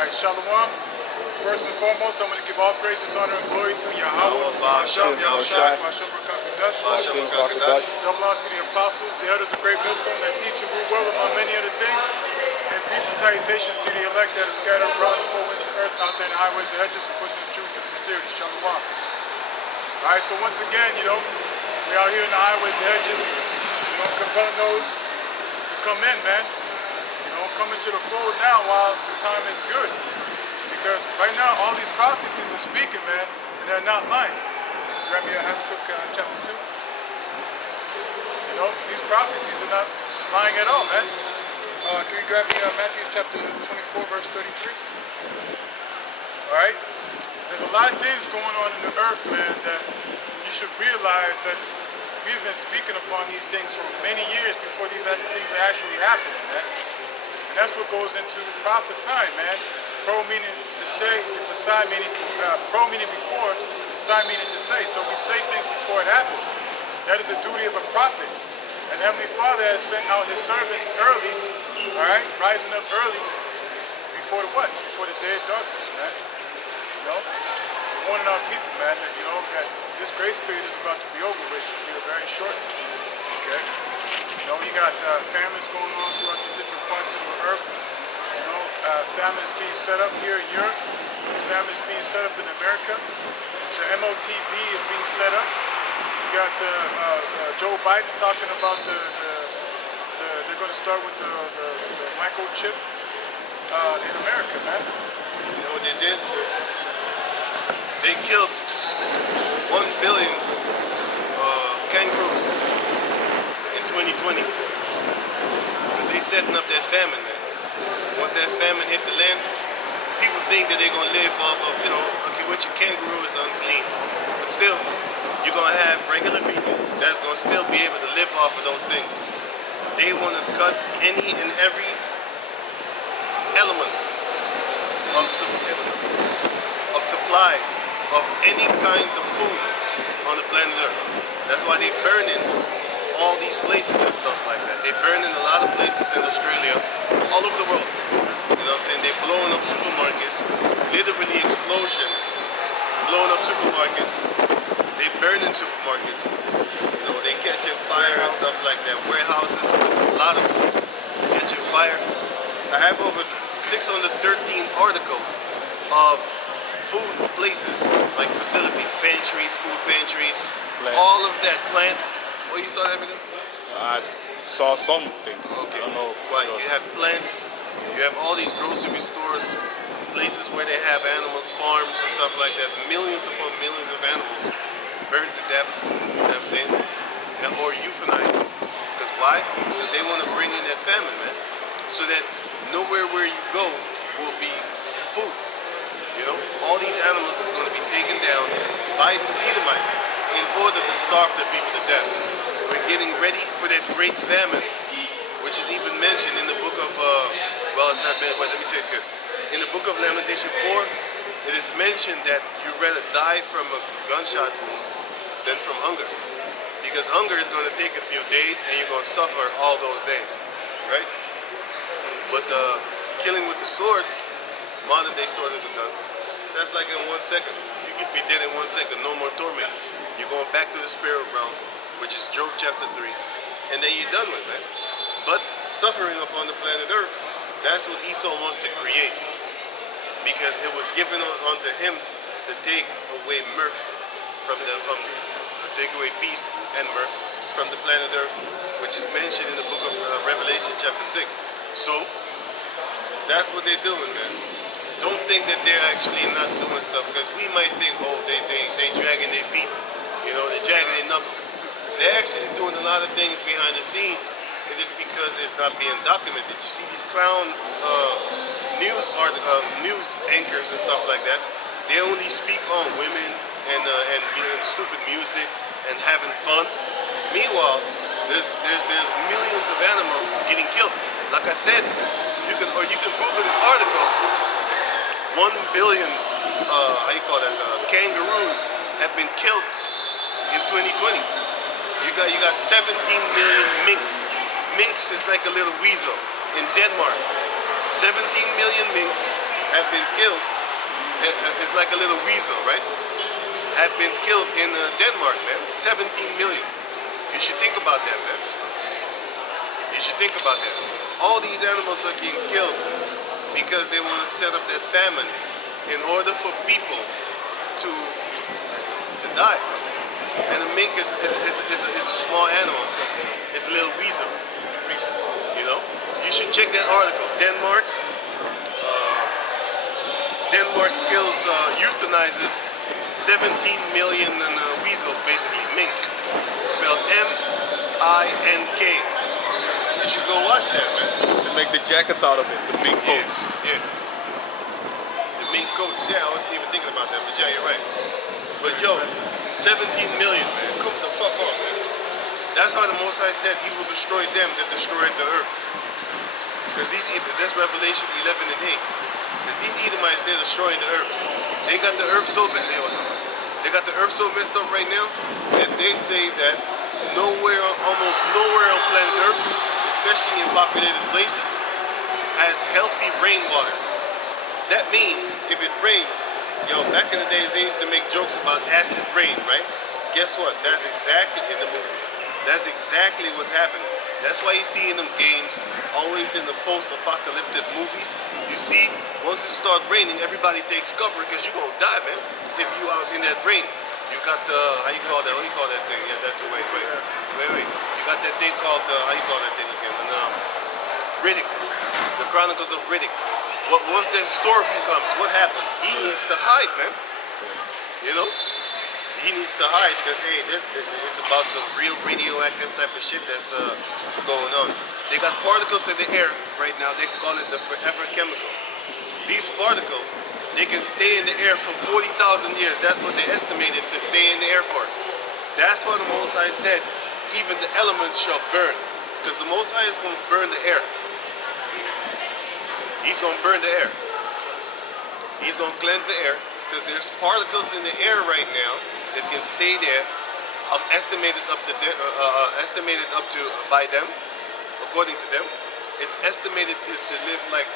Alright, Shalom. First and foremost, I'm going to give all praises, honor, and glory to Yahweh, Hashem, Yahushai, Hashem, Dutch. Double honors to the apostles, the elders of Great Millstone that teach and rule well among many other things. And peace and salutations to the elect that are scattered abroad in the four winds of earth, out there in the highways and hedges, and pushing the truth and sincerity. Shalom. Alright, so once again, we out here in the highways and hedges, compelling those to come in, man. Come into the fold now while the time is good. Because right now, all these prophecies are speaking, man, and they're not lying. Grab me a Habakkuk chapter 2. These prophecies are not lying at all, man. Can you grab me Matthew chapter 24, verse 33? Alright? There's a lot of things going on in the earth, man, that you should realize that we've been speaking upon these things for many years before these things are actually happening, man. And that's what goes into prophesying, man. Pro meaning to say, prophesy meaning to, pro meaning before, prophesy meaning to say. So we say things before it happens. That is the duty of a prophet. And Heavenly Father has sent out His servants early, alright, rising up early before the what? Before the day of darkness, man. Warning our people, man, that that this grace period is about to be over with here very shortly. Okay? You got famines going on throughout the different parts of the earth. Famine is being set up here in Europe. Famine is being set up in America. The MOTB is being set up. You got Joe Biden talking about they're going to start with the microchip in America, man. You know what they did? They killed 1 billion kangaroos in 2020 because they setting up that famine, man. Once that famine hit the land, people think that they're going to live off of, okay, what your kangaroo is unclean. But still, you're going to have regular people that's going to still be able to live off of those things. They want to cut any and every element of supply of any kinds of food on the planet Earth. That's why they're burning all these places and stuff like that. They're burning a lot of places in Australia, all over the world. You know what I'm saying? They're blowing up supermarkets, literally explosion, blowing up supermarkets. They're burning supermarkets. They catching fire and stuff like that. Warehouses with a lot of catching fire. I have over 613 articles of food places, like facilities, pantries, food pantries, plants. All of that, plants. Oh, you saw everything? I saw something. Okay. I don't know. Right. You have plants. You have all these grocery stores, places where they have animals, farms and stuff like that. Millions upon millions of animals burned to death. You know what I'm saying? Or euthanized. Because why? Because they want to bring in that famine, man. So that nowhere where you go will be food. All these animals is going to be taken down by these Edomites in order to starve the people to death. We're getting ready for that great famine, which is even mentioned in the book of, well, it's not bad, but let me say it good. In the book of Lamentation 4, it is mentioned that you'd rather die from a gunshot wound than from hunger. Because hunger is going to take a few days and you're going to suffer all those days, right? But killing with the sword, modern day sword is a gun. That's like in 1 second. You could be dead in 1 second, no more torment. You're going back to the spirit realm, which is Job chapter 3. And then you're done with that. But suffering upon the planet Earth, that's what Esau wants to create. Because it was given unto him to take away mirth take away peace and mirth from the planet Earth, which is mentioned in the book of Revelation chapter 6. So, that's what they're doing, man. Don't think that they're actually not doing stuff, because we might think, oh, they dragging their feet, they're dragging their knuckles. They're actually doing a lot of things behind the scenes. It is because it's not being documented. You see these clown news anchors and stuff like that. They only speak on women and stupid music and having fun. Meanwhile, there's millions of animals getting killed. Like I said, you can Google this article. 1 billion, kangaroos have been killed in 2020. You got 17 million minks. Minks is like a little weasel in Denmark. 17 million minks have been killed. It's like a little weasel, right? Have been killed in Denmark, man. 17 million. You should think about that, man. You should think about that. All these animals are getting killed because they want to set up that famine in order for people to die. And the mink is a small animal. It's a little weasel. You know? You should check that article. Denmark kills, euthanizes 17 million weasels, basically, minks. Spelled M-I-N-K. You should go watch that, man. They make the jackets out of it, the mink coats. Yeah. The mink coats, yeah, I wasn't even thinking about that, but yeah, you're right. But yo, 17 million, man. Come the fuck on, man. That's why the Most High said he will destroy them that destroyed the earth. Because that's Revelation 11 and 8. Because these Edomites, they're destroying the earth. They got the earth so bad. They got the earth so messed up right now that they say that almost nowhere on planet Earth, especially in populated places, has healthy rainwater. That means if it rains, back in the days they used to make jokes about acid rain, right? Guess what? That's exactly in the movies. That's exactly what's happening. That's why you see in them games, always in the post-apocalyptic movies, you see, once it starts raining, everybody takes cover because you're going to die, man. If you out in that rain, you got the, how you call that thing? Yeah, that's the wait. You got that thing called, how you call that thing again? Riddick. The Chronicles of Riddick. Once that storm comes, what happens? He needs to hide, man. You know? He needs to hide because, hey, it's about some real radioactive type of shit that's going on. They got particles in the air right now. They call it the forever chemical. These particles, they can stay in the air for 40,000 years. That's what they estimated to stay in the air for. That's why the Most High said, even the elements shall burn. Because the Most High is going to burn the air. He's going to burn the air. He's going to cleanse the air. Because there's particles in the air right now that can stay there, estimated up to by them, according to them, it's estimated to live like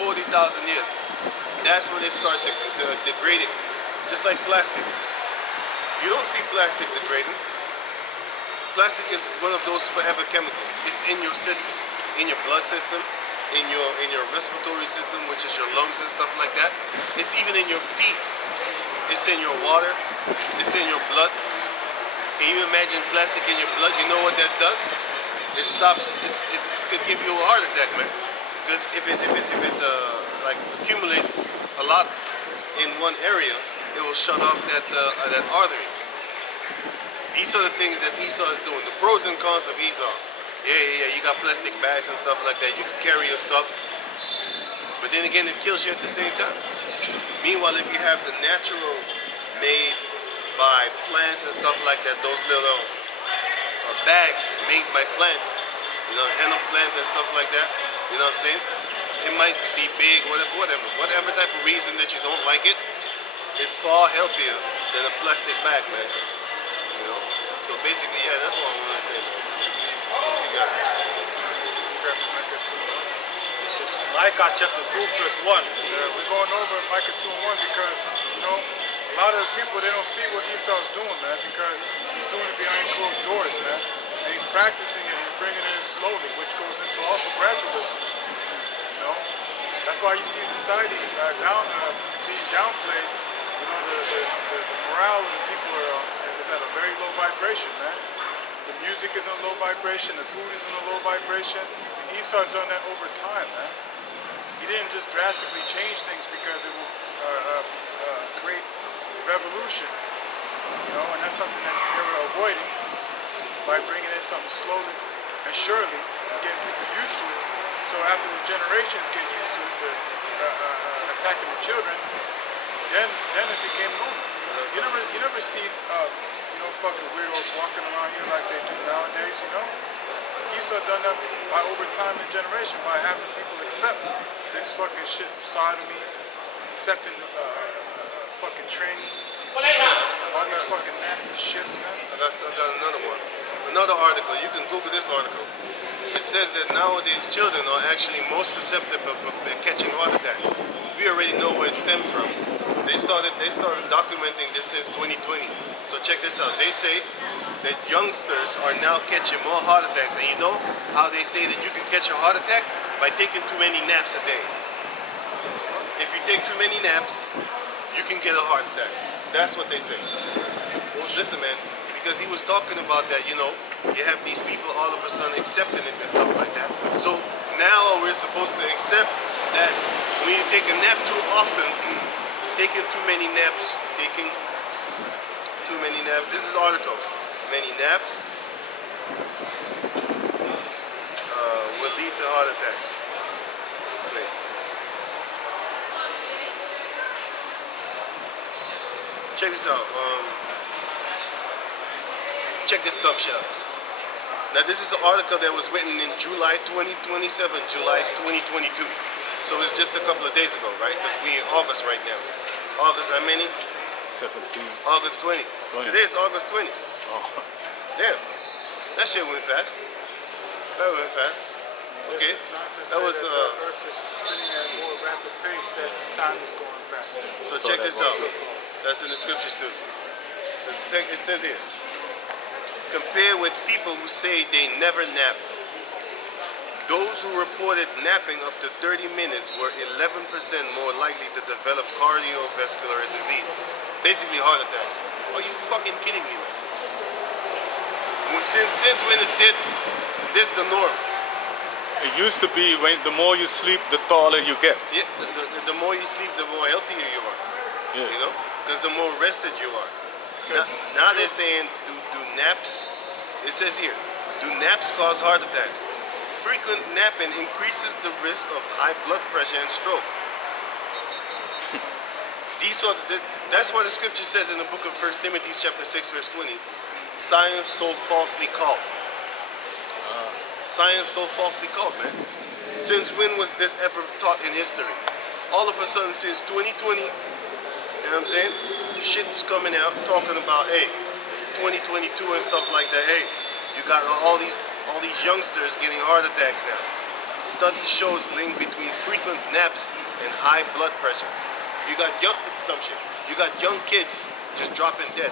40,000 years. That's when they start degrading, just like plastic. You don't see plastic degrading. Plastic is one of those forever chemicals. It's in your system, in your blood system, in your respiratory system, which is your lungs and stuff like that. It's even in your pee. It's in your water. It's in your blood. Can you imagine plastic in your blood? You know what that does? It stops. It could give you a heart attack, man. Because if it like accumulates a lot in one area, it will shut off that artery. These are the things that Esau is doing. The pros and cons of Esau. Yeah. You got plastic bags and stuff like that. You can carry your stuff. But then again, it kills you at the same time. Meanwhile, if you have the natural made by plants and stuff like that, those little bags made by plants, hemp plant and stuff like that, you know what I'm saying? It might be big, whatever type of reason that you don't like it, it's far healthier than a plastic bag, man. You know? So basically, yeah, that's what I want to say. You got it. This is Micah chapter 2 verse 1. Yeah, we're going over Micah 2 and 1 because, a lot of the people, they don't see what Esau's doing, man, because he's doing it behind closed doors, man. And he's practicing it, he's bringing it in slowly, which goes into also gradualism, That's why you see society being downplayed. The morale of the people is at a very low vibration, man. The music is in a low vibration, the food is in a low vibration, and Esau done that over time, man. He didn't just drastically change things because it will create revolution, and that's something that they were avoiding by bringing in something slowly and surely and getting people used to it. So after the generations get used to it, attacking the children, then it became normal. You never see fucking weirdos walking around here like they do nowadays, Esau done that by over time and generation by having people accept this fucking shit, sodomy, accepting fucking training, all these fucking nasty shits, man. I got another one. Another article. You can Google this article. it says that nowadays children are actually most susceptible of catching heart attacks. We already know where it stems from. They started documenting this since 2020. So check this out. They say that youngsters are now catching more heart attacks. And you know how they say that you can catch a heart attack? By taking too many naps a day. If you take too many naps, you can get a heart attack. That's what they say. Listen, man, because he was talking about that, you know, you have these people all of a sudden accepting it and stuff like that. So now we're supposed to accept that when you take a nap too often, taking too many naps, this is article, many naps will lead to heart attacks. Wait. Check this out. Check this dumb shit out. Now this is an article that was written in July 2027, July 2022. So it's just a couple of days ago, right? Because we in August right now. August how many? 17. August 20. 20. Today is August 20. Oh. Damn. That shit went fast. That went fast. Okay. Scientists That say was that the Earth is spinning at a more rapid pace, that time is going faster. so So check that this was out. That's in the scriptures too. It says here. Compare with people who say they never nap. Those who reported napping up to 30 minutes were 11% more likely to develop cardiovascular disease. Basically heart attacks. Are you fucking kidding me, man? Well, since when is this the norm? It used to be when the more you sleep, the taller you get. Yeah, the more you sleep, the more healthier you are. Yeah. You know? Because the more rested you are. Now they're saying do naps. It says here, do naps cause heart attacks? Frequent napping increases the risk of high blood pressure and stroke. That's what the scripture says in the book of 1 Timothy chapter 6 verse 20. Science so falsely called. Science so falsely called, man. Since when was this ever taught in history? All of a sudden since 2020, you know what I'm saying? Shit's coming out talking about, hey, 2022 and stuff like that. Hey, you got all these youngsters getting heart attacks now. Study shows link between frequent naps and high blood pressure. You got You got young kids just dropping dead,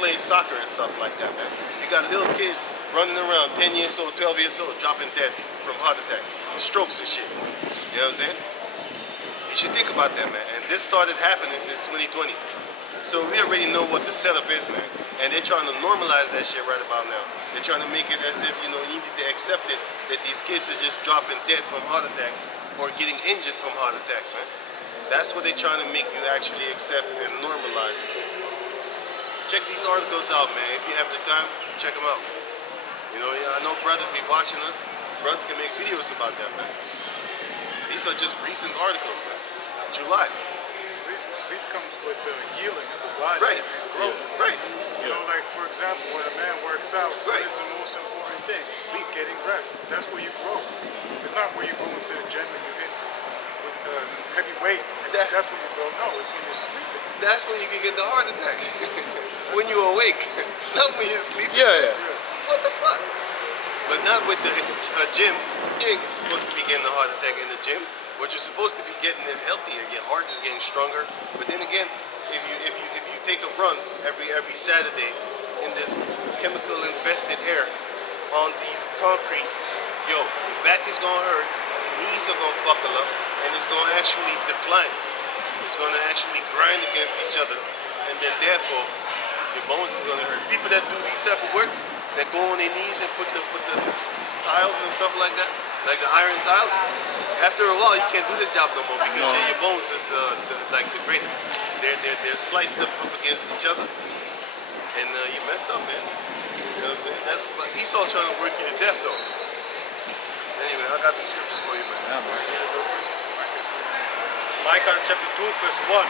playing soccer and stuff like that, man. You got little kids running around, 10 years old, 12 years old, dropping dead from heart attacks, strokes and shit. You know what I'm saying? You should think about that, man. And this started happening since 2020. So we already know what the setup is, man. And they're trying to normalize that shit right about now. They're trying to make it as if, you know, you need to accept it that these kids are just dropping dead from heart attacks or getting injured from heart attacks, man. That's what they're trying to make you actually accept and normalize it. Check these articles out, man. If you have the time, check them out. You know, I know brothers be watching us. Brothers can make videos about that, man. These are just recent articles, man. July. Sleep comes with the healing of the body Right. and growth. Yeah. Right. You know, like for example, when a man works out, Right. what is the most important thing? Sleep, getting rest. That's where you grow. It's not where you go into the gym and you hit with heavy weight. And that's when you grow. No, it's when you're sleeping. That's when you can get the heart attack. When you're awake, not when you're sleeping. Yeah. What the fuck? But not with the gym. You ain't supposed to be getting a heart attack in the gym. What you're supposed to be getting is healthier. Your heart is getting stronger. But then again, if you take a run every Saturday in this chemical infested air on these concretes, yo, your back is gonna hurt, your knees are gonna buckle up, and it's gonna actually decline. It's gonna actually grind against each other, and then therefore your bones is gonna hurt. People that do these type of work, that go on their knees and put the tiles and stuff like that, like the iron tiles. After a while, you can't do this job no more because your bones is like degraded. They're sliced up against each other, and you messed up, man. You know what I'm saying? That's like Esau trying to work you to death, though. Anyway, I got the scriptures for you, man. Yeah, man. Micah chapter 2 verse 1.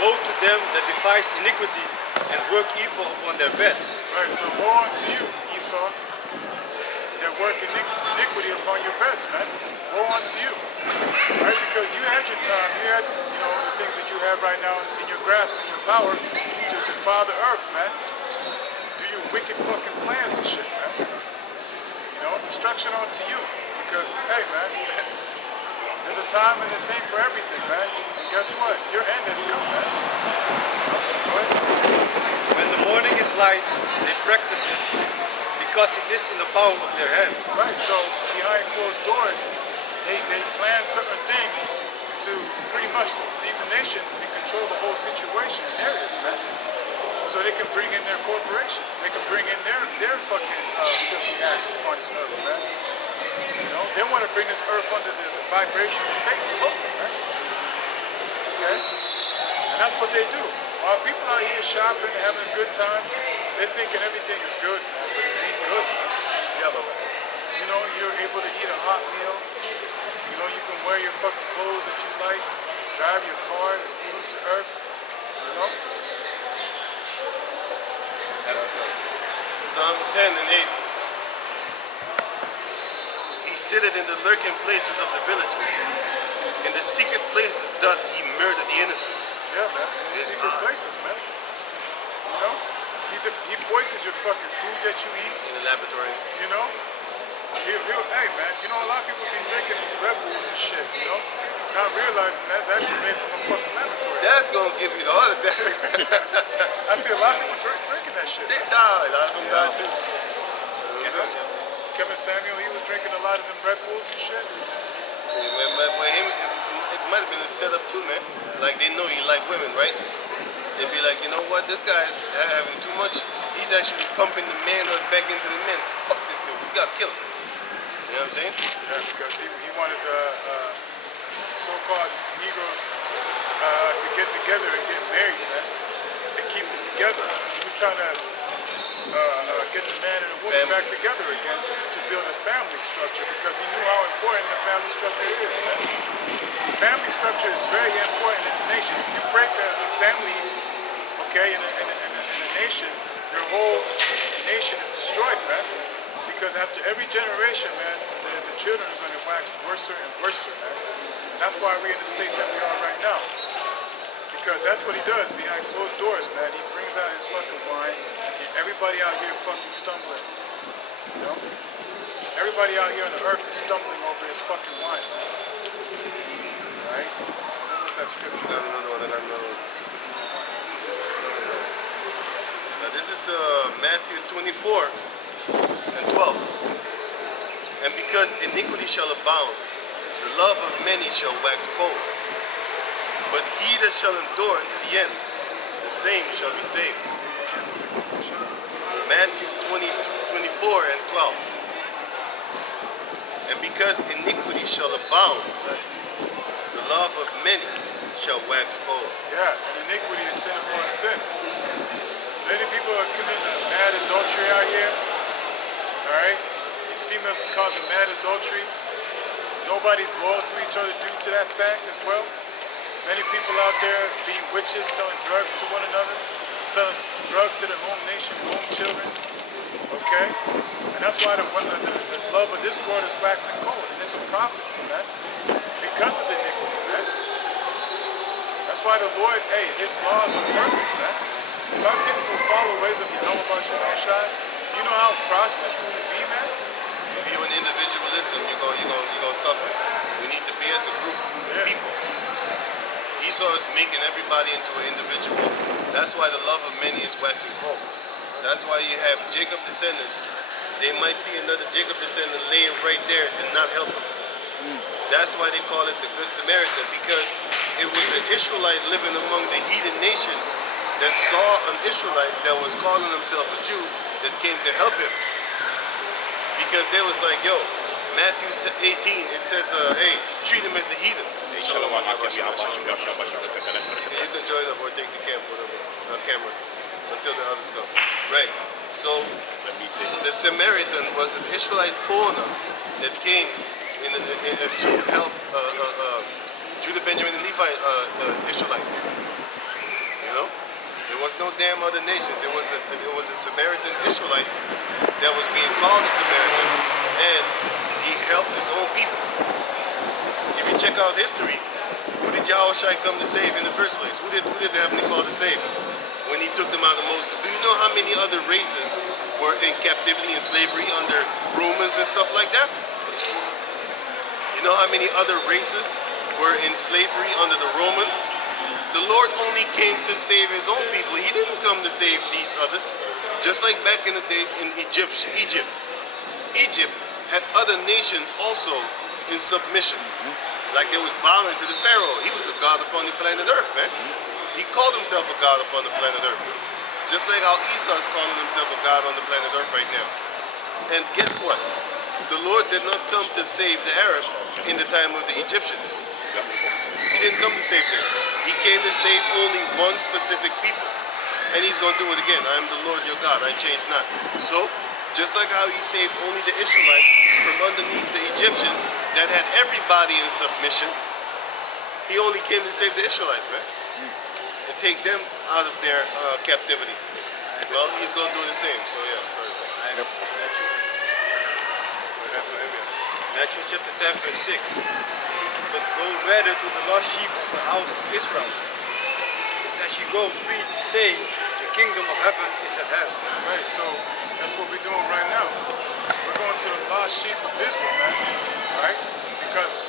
Woe to them that devise iniquity and work evil upon their beds. Right, so woe unto you, Esau, that work iniquity upon your beds, man. Woe unto you. Right? Because you had your time, you had, you know, the things that you have right now in your grasp and your power to defile the earth, man. Do your wicked fucking plans and shit, man. You know? destruction onto you. Because, hey, man, there's a time and a thing for everything, man. And guess what? Your end has come, man. Go ahead. When the morning is light, they practice it because it is in the palm of their hand. Right, so behind closed doors, they plan certain things to pretty much deceive the nations and control the whole situation and narrative, man. So they can bring in their corporations. They can bring in their fucking filthy acts upon this earth, man. They want to bring this earth under the vibration of Satan totally, man. Okay? And that's what they do. While people out here shopping and having a good time, they're thinking everything is good, man, but it ain't good, man. Yeah, baba. You're able to eat a hot meal. You can wear your fucking clothes that you like, drive your car that's pollutes the earth, Psalms 10 and 8. He sitteth in the lurking places of the villages. In the secret places doth he murder the innocent. Yeah, man. In the secret places, man. He poisons your fucking food that you eat. In the laboratory. Hey, man. A lot of people be drinking these Red Bulls and shit, not realizing that's actually made from a fucking laboratory. That's gonna give you the heart attack. I see a lot of people drinking that shit. They die. A lot of them die too. Kevin Samuel, he was drinking a lot of them Red Bulls and shit. It might have been a setup too, man. Like they know you like women, right? They'd be like, you know what, this guy's having too much. He's actually pumping the manhood back into the men. Fuck this dude, we gotta kill him. You know what I'm saying? Yeah, because he wanted the so-called Negroes to get together and get married, man, and keep it together. He was trying to get the man and the woman back together again to build a family structure because he knew how important the family structure is, man. Family structure is very important in a nation. If you break a family, okay, in a nation, your whole nation is destroyed, man. Because after every generation, man, the children are going to wax worse and worse, man. And that's why we're in the state that we are right now. Because that's what he does behind closed doors, man. He brings out his fucking wine, and everybody out here fucking stumbling. Everybody out here on the earth is stumbling over his fucking wine, man. Right? What's that scripture? I got another one. Now this is Matthew 24 and 12. And because iniquity shall abound, the love of many shall wax cold. But he that shall endure unto the end, the same shall be saved. Matthew 24 and 12. And because iniquity shall abound, the love of many shall wax cold. Yeah, and iniquity is sin upon sin. Many people are committing mad adultery out here. Alright? These females causing mad adultery. Nobody's loyal to each other due to that fact as well. Many people out there being witches, selling drugs to one another, selling drugs to their home nation, home children. Okay? And that's why the love of this world is waxing cold. And it's a prophecy, man. Because of the iniquity, man. That's why the Lord, his laws are perfect, man. If our people will follow ways of Yahweh Shai, you know how prosperous we will be, man? If you're an individualism, you're gonna suffer. We need to be as a group of people. Esau is making everybody into an individual. That's why the love of many is waxing cold. That's why you have Jacob descendants. They might see another Jacob descendant laying right there and not help him. That's why they call it the Good Samaritan, because it was an Israelite living among the heathen nations that saw an Israelite that was calling himself a Jew that came to help him. Because they was like, yo, Matthew 18, it says, hey, treat him as a heathen. You can join up or take the camera until the others come. Right. So the Samaritan was an Israelite foreigner that came to help Judah, Benjamin, and Levi Israelite. There was no damn other nations. It was a Samaritan Israelite that was being called a Samaritan, and he helped his own people. If you check out history, who did Yahushua come to save in the first place? Who did the Heavenly Father save when he took them out of Moses. Do you know how many other races were in captivity and slavery under Romans and stuff like that? You know how many other races were in slavery under the Romans? The Lord only came to save his own people. He didn't come to save these others. Just like back in the days in Egypt had other nations also in submission. Like there was bowing to the Pharaoh. He was a god upon the planet Earth, man. He called himself a god upon the planet Earth. Just like how Esau is calling himself a god on the planet Earth right now. And guess what? The Lord did not come to save the Arab in the time of the Egyptians. He didn't come to save them. He came to save only one specific people. And he's going to do it again. I am the Lord your God. I change not. So, just like how he saved only the Israelites from underneath the Egyptians that had everybody in submission, he only came to save the Israelites, man. And take them out of their captivity. Well, he's going to do the same. So, yeah, sorry. Matthew chapter 10 verse 6. But go rather to the lost sheep of the house of Israel. As you go, preach, say, the kingdom of heaven is at hand. Right, so that's what we're doing right now. We're going to the lost sheep of Israel, man. Right? Because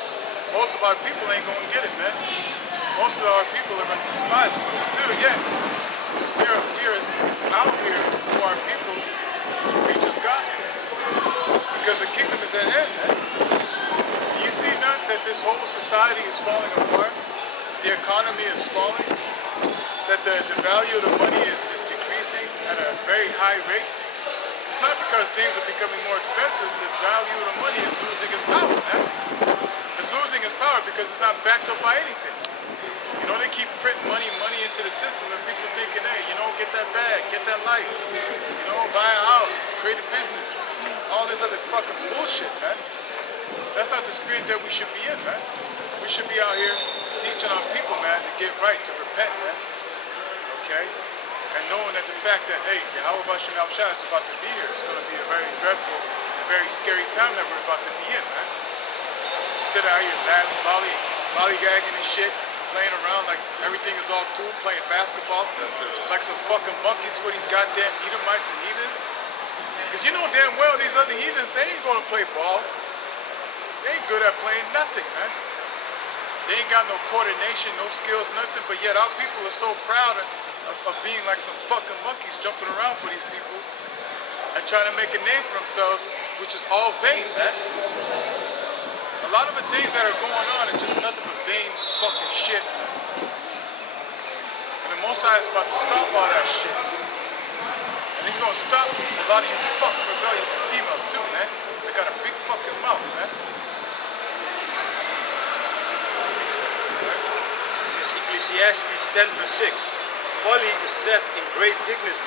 most of our people ain't going to get it, man. Most of our people are going to despise it. But still, yeah, we are out here for our people to preach this gospel. Because the kingdom is at hand, man. Do you see not that this whole society is falling apart? The economy is falling? That the value of the money is decreasing at a very high rate? It's not because things are becoming more expensive. The value of the money is losing its power, man. It's losing its power because it's not backed up by anything. You know, they keep printing money into the system and people thinking, hey, you know, get that bag, get that life, you know, buy a house, create a business, all this other fucking bullshit, man. That's not the spirit that we should be in, man. We should be out here teaching our people, man, to get right, to repent, man. Okay? And knowing that the fact that, hey, Yahweh Bashem Al-Shah is about to be here, it's going to be a very dreadful and a very scary time that we're about to be in, man. Instead of out here lollygagging and shit, playing around like everything is all cool, playing basketball, like some fucking monkeys for these goddamn Edomites and heathens. Because you know damn well these other heathens, they ain't going to play ball. They ain't good at playing nothing, man. They ain't got no coordination, no skills, nothing, but yet our people are so proud of being like some fucking monkeys jumping around for these people and trying to make a name for themselves, which is all vain, man. A lot of the things that are going on is just nothing but vain fucking shit, man. And the Most High is about to stop all that shit. And he's gonna stop a lot of you fucking rebellious females too, man. They got a big fucking mouth, man. This is Ecclesiastes 10 verse 6. Folly is set in great dignity,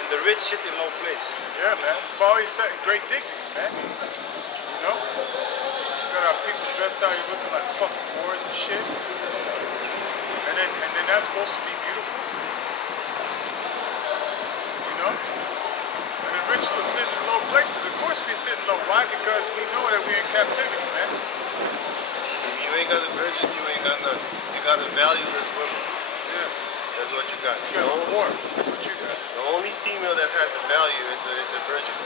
and the rich sit in low place. Yeah, man. Folly is set in great dignity, man. You know? Got our people dressed out here looking like fucking whores and shit. And then that's supposed to be beautiful. You know? And the rich are sitting in low places. Of course we sitting low. Why? Because we know that we're in captivity, man. If you ain't got a virgin, you ain't got nothing. You got a valueless woman. Yeah. That's what you got. You got a whore. That's what you got. The only female that has a value is a virgin.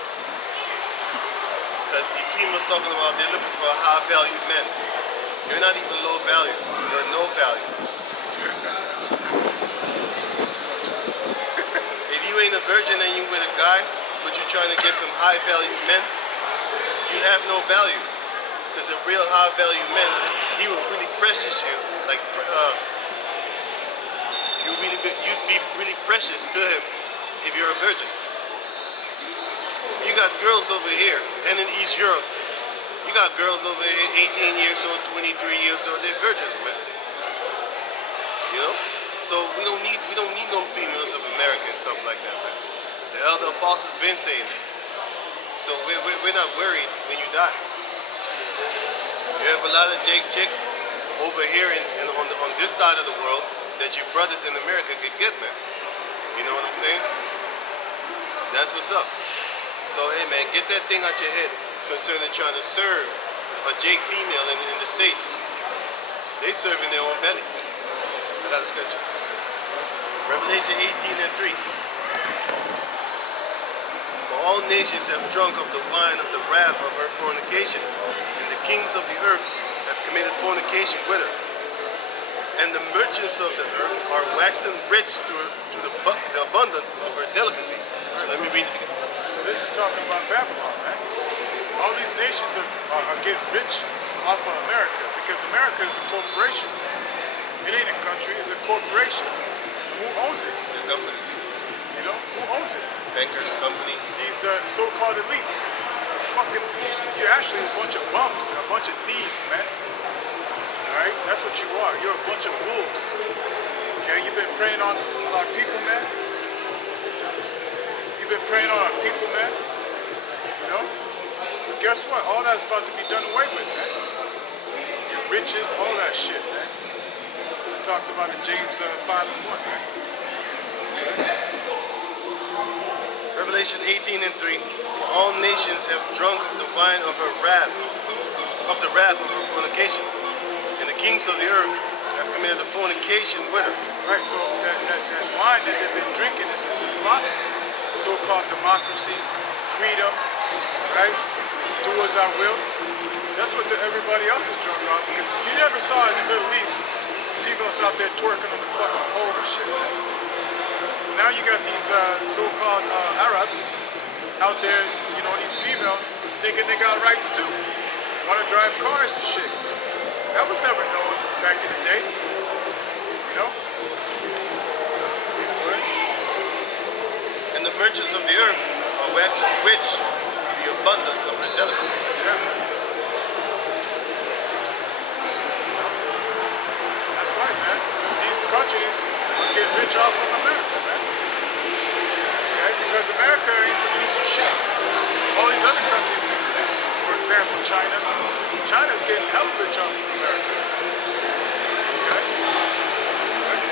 Because these females talking about they're looking for high valued men. You're not even low value. You're no value. If you ain't a virgin and you with a guy, but you're trying to get some high valued men, you have no value. Because a real high valued man, he will really precious you. Like you'd be really precious to him if you're a virgin. You got girls over here, and in East Europe, you got girls over here, 18 years old, 23 years old, they're virgins, man. You know? So we don't need no females of America and stuff like that, man. The elder apostles been saying that. So we're not worried when you die. You have a lot of chicks over here and on this side of the world that your brothers in America could get, man. You know what I'm saying? That's what's up. So, hey, man, get that thing out your head concerning trying to serve a Jake female in the States. They serve in their own belly. I got a scripture. Revelation 18 and 3. For all nations have drunk of the wine of the wrath of her fornication, and the kings of the earth have committed fornication with her. And the merchants of the earth are waxen rich through the abundance of her delicacies. So let me read it again. So this is talking about Babylon, man. All these nations are getting rich off of America because America is a corporation. It ain't a country, it's a corporation. Who owns it? The companies, You know, who owns it? bankers, companies. These so-called elites. You're actually a bunch of bums, a bunch of thieves, man. Alright? That's what you are. You're a bunch of wolves. Okay? You've been preying on our people, man. You've been preying on our people, man. You know? But guess what? All that's about to be done away with, man. Your riches, all that shit, man. It talks about in James 5 and 1, man. Revelation 18 and 3. For all nations have drunk of the wine of her wrath, of the wrath of her fornication, and the kings of the earth have committed the fornication with her. Right, so that wine that they've been drinking is philosophy, so-called democracy, freedom, right? Do as I will. That's what everybody else is drunk on because you never saw in the Middle East females out there twerking on the fucking pole and shit. But now you got these so-called Arabs out there, you know, these females thinking they got rights too. Want to drive cars and shit. That was never known back in the day, you know? And the merchants of the earth are waxing rich with the abundance of her delicacies. Yeah. That's right, man. These countries are getting rich off of America, man. Okay? Because America ain't producing shit. All these other countries are producing. For example, China. China's getting hella rich off of America. Okay? Right?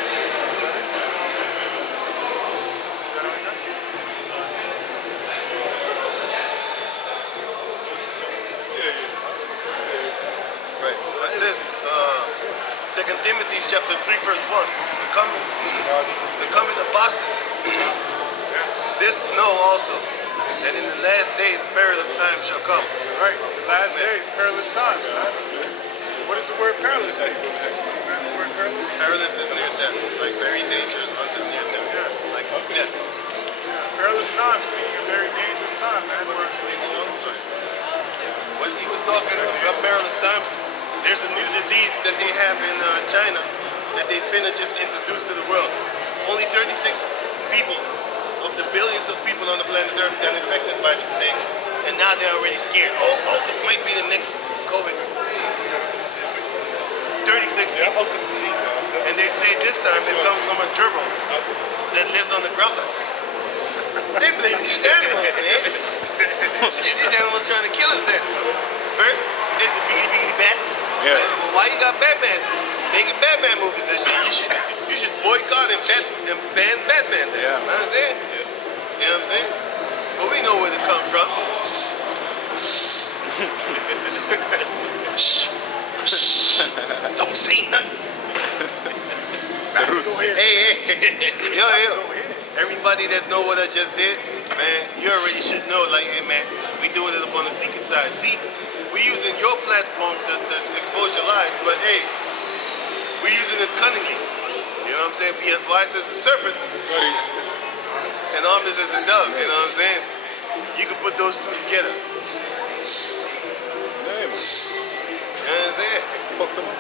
Is that all you got? Right, so it says, 2 Timothy chapter 3 verse 1, the coming apostasy. This know also, that in the last days perilous times shall come. Right. The last days, perilous times, man. What does the word perilous mean? The word perilous? Perilous is near death, like very dangerous unto near death, Yeah. like death. Yeah. Perilous times, meaning a very dangerous time, man. Where When he was talking about perilous times, there's a new disease that they have in China that they finna just introduce to the world. Only 36 people of the billions of people on the planet Earth got infected by this thing, and now they're already scared. Oh, it might be the next COVID. 36 people. And they say this time it comes from a gerbil that lives on the ground. They blame these animals, man. Shit, these animals trying to kill us then. First, it's a biggity bat. Yeah. Well, why you got Batman? Making Batman movies and shit. You should boycott and ban Batman then. Yeah. You know what I'm saying? You know what I'm saying? But we know where it come from. Don't say nothing. Hey. Yo. Everybody that know what I just did, man, you already should know, like, hey, man, we doing it up on the secret side. See, we using your platform to expose your lies, but hey, we using it cunningly. You know what I'm saying? Be as wise as a serpent and harmless as a dove. You know what I'm saying? You can put those two together. You know what I'm saying? Fuck them up.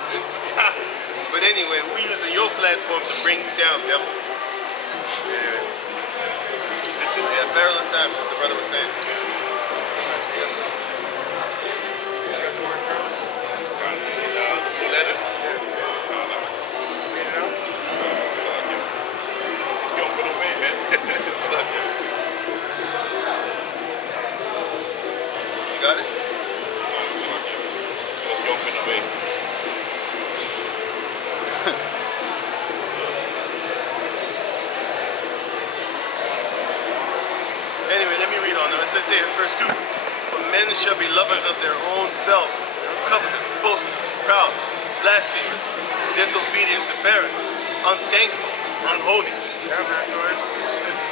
But anyway, we using your platform to bring you down, devil. Yeah, perilous times, as the brother was saying. Letter? You got it? Anyway, let me read on. It says here, verse 2. For men shall be lovers of their own selves, covetous, boasters, proud, blasphemers, disobedient to parents, unthankful, unholy, Yeah, man. So it's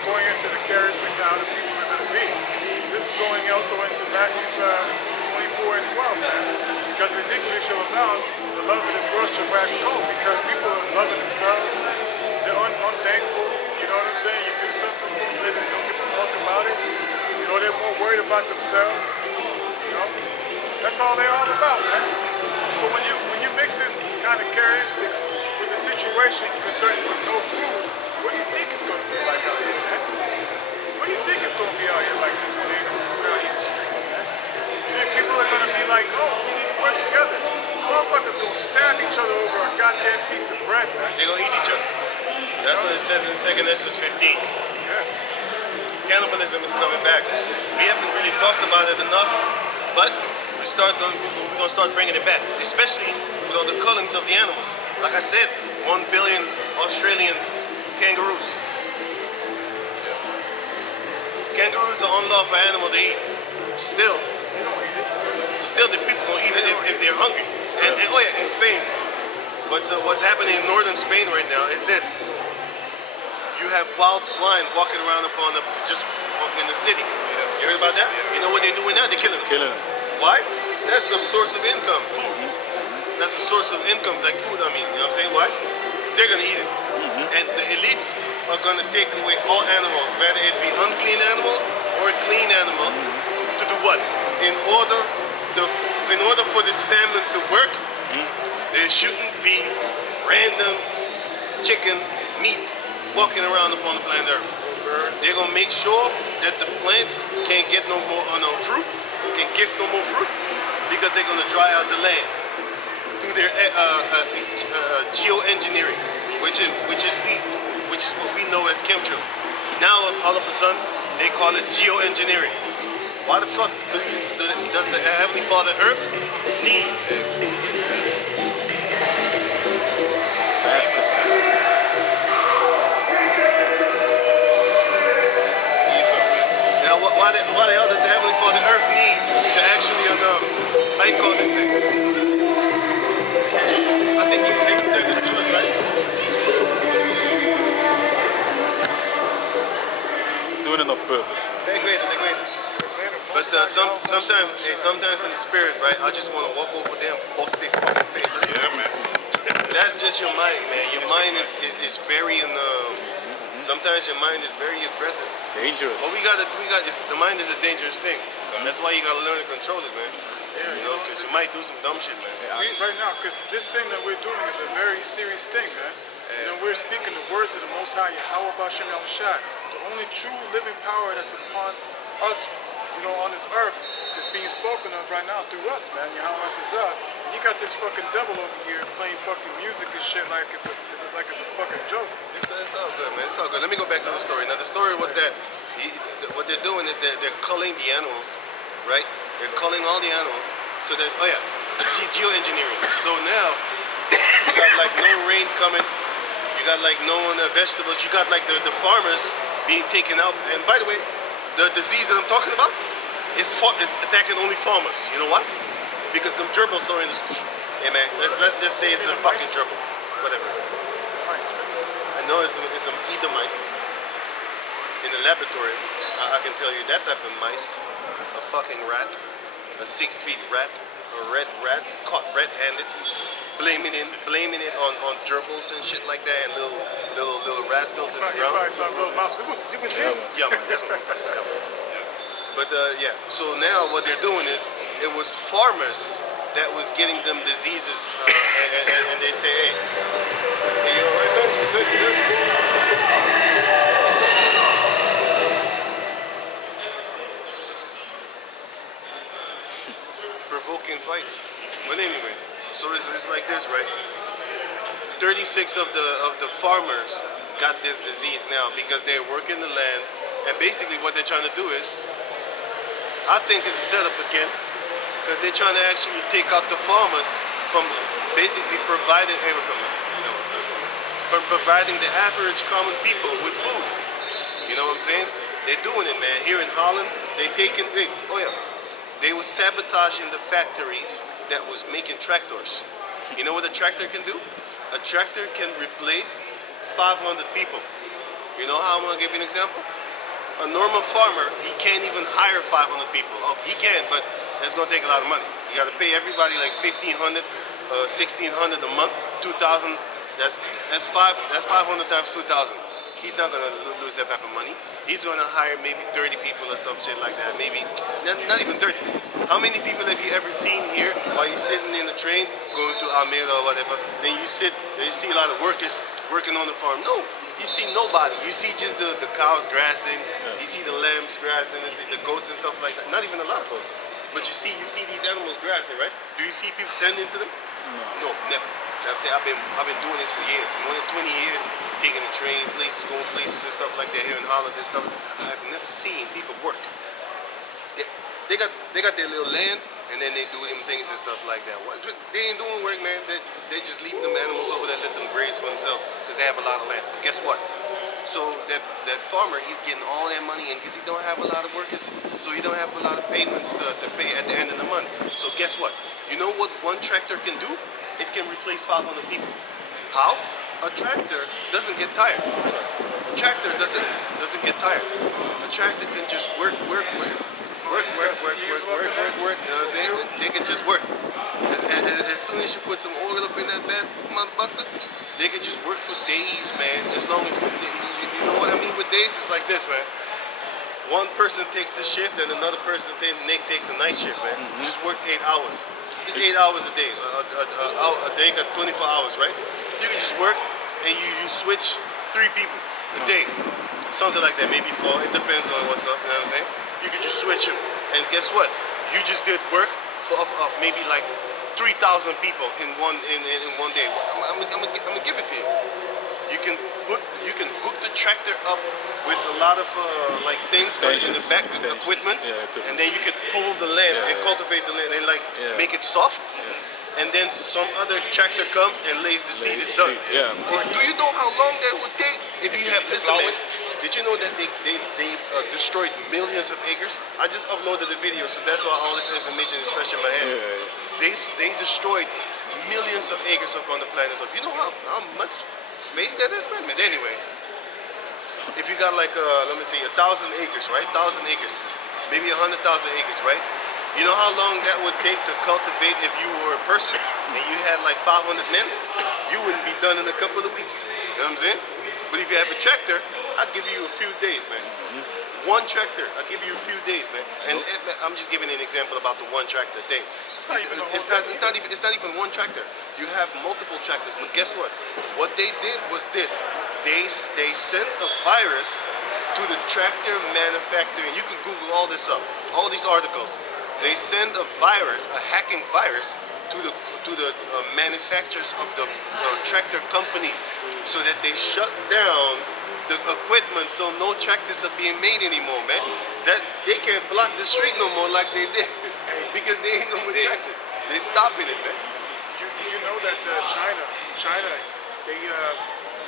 going into the characteristics of how the people are going to be. This is going also into Matthew's 24 and 12, man. Because the iniquity shall abound, the love of this world shall wax cold. Because people are loving themselves, they're unthankful. You know what I'm saying? You do something, they don't give a fuck about it. You know, they're more worried about themselves. You know, that's all they're all about, man. So when you mix this kind of characteristics with the situation concerning with no food, what do you think it's going to be like out here, man? What do you think it's going to be out here like this when there ain't no food out here in the streets, man? You think people are going to be like, oh, we need to work together? Motherfuckers going to stab each other over a goddamn piece of bread, man. They're gonna eat each other. That's what it says in 2 Esdras 15. Yeah. Cannibalism is coming back. We haven't really talked about it enough, but we're gonna start bringing it back, especially with all the cullings of the animals. Like I said, 1 billion Australian kangaroos. Kangaroos are unlawful animal to eat. Still, the people gonna eat it if they're hungry. And oh yeah, in Spain. But what's happening in northern Spain right now is this. You have wild swine walking around just in the city. You heard about that? You know what they're doing now? They're killing them. Killing them. Why? That's some source of income. Food. That's a source of income, like food, I mean. You know what I'm saying? Why? They're gonna eat it. And the elites are gonna take away all animals, whether it be unclean animals or clean animals, to do what? In order for this famine to work, there shouldn't be random chicken meat walking around upon the planet Earth. They're gonna make sure that the plants can't get no more fruit, can give no more fruit, because they're gonna dry out the land through their geoengineering, which is what we know as chemtrails. Now all of a sudden they call it geoengineering. Why the fuck does the Heavenly Father Earth need? That's the Now, why the hell does the Heavenly Father Earth need to actually, how you call this thing? I think they're the killers, right? He's doing it on purpose. They're greater. But sometimes in the spirit, right, I just want to walk over there and bust their fucking face. Yeah, man. That's just your mind, man. Your mind is very, sometimes your mind is very aggressive. Dangerous. But the mind is a dangerous thing. That's why you gotta learn to control it, man. Yeah, You know, because you might do some dumb shit, man. Right now, because this thing that we're doing is a very serious thing, man. You know, we're speaking the words of the Most High, Yahweh Bashem Yahushua. The only true living power that's upon us, you know, on this earth is being spoken of right now through us, man. Yahweh Kazah. And you got this fucking devil over here playing fucking music and shit like it's a fucking joke. It's all good, man. It's all good. Let me go back to the story. Now, the story was that what they're doing is they're culling the animals, right? They're culling all the animals so that, geoengineering. So now, you got like no rain coming. You got like no vegetables. You got like the farmers being taken out. And by the way, the disease that I'm talking about is attacking only farmers. You know why? Because the gerbils are in the... Hey man, let's just say it's a fucking gerbil. Whatever. Nice, man. I know it's some Edomites in the laboratory. I can tell you that type of mice, a fucking rat, a 6 feet rat, a red rat caught red-handed, blaming it on gerbils and shit like that, and little rascals in the ground. Probably saw a little mouse. It was him. Yeah, man, that's what, yeah. But so now what they're doing is, it was farmers that was getting them diseases, and they say, hey, you all right, man? Good. Provoking fights. But anyway, so it's like this, right? 36 of the farmers got this disease now because they're working the land, and basically what they're trying to do is, I think it's a setup again, because they're trying to actually take out the farmers from basically providing, from providing the average common people with food. You know what I'm saying? They're doing it, man. Here in Holland, they were sabotaging the factories that was making tractors. You know what a tractor can do? A tractor can replace 500 people. You know how I'm gonna give you an example? A normal farmer, he can't even hire 500 people. Okay, he can, but that's gonna take a lot of money. You gotta pay everybody like 1,500, 1,600 a month, 2,000. That's 500 times 2,000. He's not gonna lose that type of money. He's gonna hire maybe 30 people or some shit like that. Maybe not even 30. How many people have you ever seen here while you're sitting in the train going to Almere or whatever? Then you sit, and you see a lot of workers working on the farm. No, you see nobody. You see just the cows grassing. You see the lambs grassing. You see the goats and stuff like that. Not even a lot of goats, but you see these animals grassing, right? Do you see people tending to them? No, never. You know what I'm saying? I've been doing this for years. More than 20 years, taking the train, places, going places and stuff like that here in Holland and stuff. I've never seen people work. They got their little land, and then they do them things and stuff like that. They ain't doing work, man. They just leave them animals over there, let them graze for themselves, because they have a lot of land. But guess what? So that farmer, he's getting all that money in because he don't have a lot of workers, so he don't have a lot of payments to pay at the end of the month. So guess what? You know what one tractor can do? It can replace 500 people. How? A tractor doesn't get tired. Sorry. A tractor doesn't get tired. A tractor can just work. You know what I'm saying? They can just work. As soon as you put some oil up in that bad buster, they can just work for days, man. As long as you know what I mean with days, it's like this, man. One person takes the shift and another person takes the night shift, man. Just work 8 hours. It's 8 hours a day. A day got 24 hours, right? You can just work and you switch 3 people a day. Something like that, maybe 4. It depends on what's up, you know what I'm saying? You can just switch them. And guess what? You just did work for maybe like 3,000 people in one day. I'm gonna give it to you. You can hook the tractor up with a lot of like things in the back, equipment, and then you can pull the land and cultivate the land and like make it soft. And then some other tractor comes and lays the seed. It's done. Or do you know how long that would take if you have listen, man? Did you know that they destroyed millions of acres? I just uploaded the video, so that's why all this information is fresh in my head. They destroyed millions of acres up on the planet Earth. You know how much space that is, man? But anyway, if you got like let me see, 1,000 acres, right? 1,000 acres, maybe 100,000 acres, right? You know how long that would take to cultivate if you were a person and you had like 500 men? You wouldn't be done in a couple of weeks. You know what I'm saying? But if you have a tractor, I'll give you a few days, man. One tractor, I'll give you a few days, man. And I'm just giving an example about the one tractor thing. It's not even one tractor. You have multiple tractors, but guess what? What they did was this. They sent a virus to the tractor manufacturer. You can Google all this up, all these articles. They send a virus, a hacking virus, to the manufacturers of the tractor companies, so that they shut down the equipment, so no tractors are being made anymore, man. They can't block the street no more like they did because they ain't no more tractors. They're stopping it, man. Did you know that China, they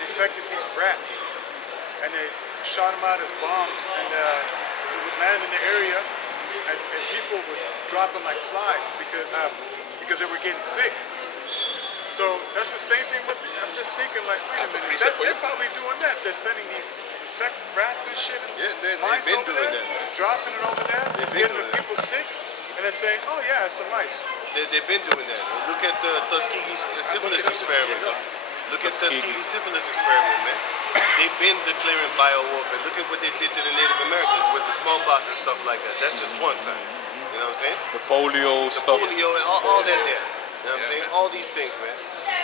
infected these rats and they shot them out as bombs, and it would land in the area, and people would drop them like flies because they were getting sick. So that's the same thing with. I'm just thinking like, wait a minute, they're probably doing that. They're sending these infected rats and shit, and mice over there, dropping it over there. It's getting the people sick, and they're saying, oh yeah, it's some mice. They've been doing that. Look at the Tuskegee syphilis experiment. Look at Tuskegee syphilis experiment, man. They've been declaring biowarfare. Look at what they did to the Native Americans with the smallpox and stuff like that. That's just one side. You know what I'm saying? The polio stuff. Polio and all that there. You know what I'm saying? All these things, man.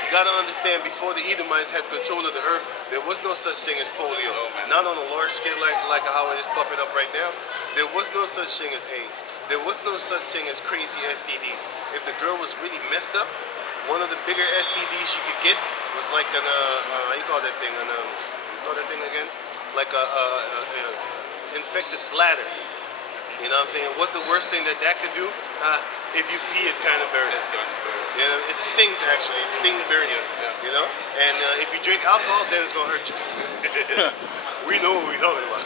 You gotta understand, before the Edomites had control of the earth, there was no such thing as polio. Not on a large scale like how it is popping up right now. There was no such thing as AIDS. There was no such thing as crazy STDs. If the girl was really messed up, one of the bigger STDs she could get was like an, how you call that thing? What you call that thing again? Like a infected bladder. You know what I'm saying? What's the worst thing that could do? If you pee, it kind of burns. You know, it stings actually. It stings burn you. You know? And if you drink alcohol, then it's gonna hurt you. We know what we're talking about.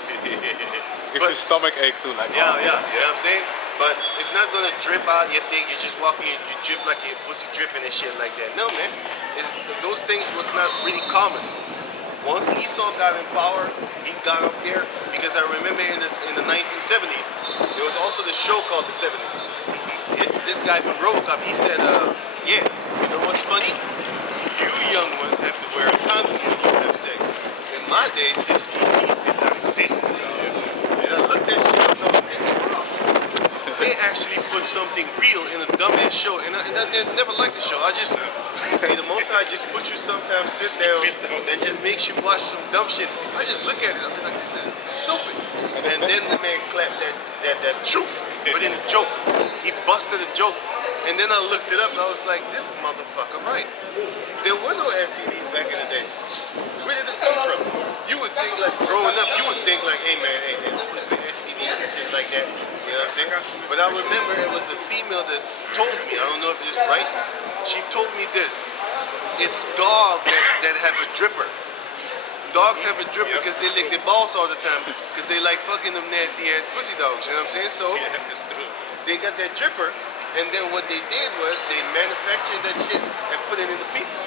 If your stomach ache too, like. Yeah, you know what I'm saying? But it's not gonna drip out your thing. You're just walking, you drip like your pussy dripping and shit like that. No, man. Those things was not really common. Once Esau got in power, he got up there because I remember in the 1970s, there was also the show called the 70s. This guy from RoboCop, he said, yeah, you know what's funny? You young ones have to wear a condom when you have sex. In my days, STDs did not exist. And I looked that shit up and I was thinking, wow, they actually put something real in a dumbass show. And I never liked the show. I just, hey, the most I just put you sometimes sit down and just makes you watch some dumb shit. I just look at it, I'm like, this is stupid. And then the man clapped that truth, but in a joke. He busted a joke. And then I looked it up and I was like, this motherfucker, right. There were no STDs back in the days. Where did it come from? You would think like growing up, you would think like, hey man, hey, there's always been STDs and shit like that. You know what I'm saying? But I remember it was a female that told me, I don't know if it's right, she told me this. It's dogs that have a dripper. Dogs have a dripper because they lick their balls all the time because they like fucking them nasty ass pussy dogs, you know what I'm saying? So they got that dripper. And then what they did was they manufactured that shit and put it in the people.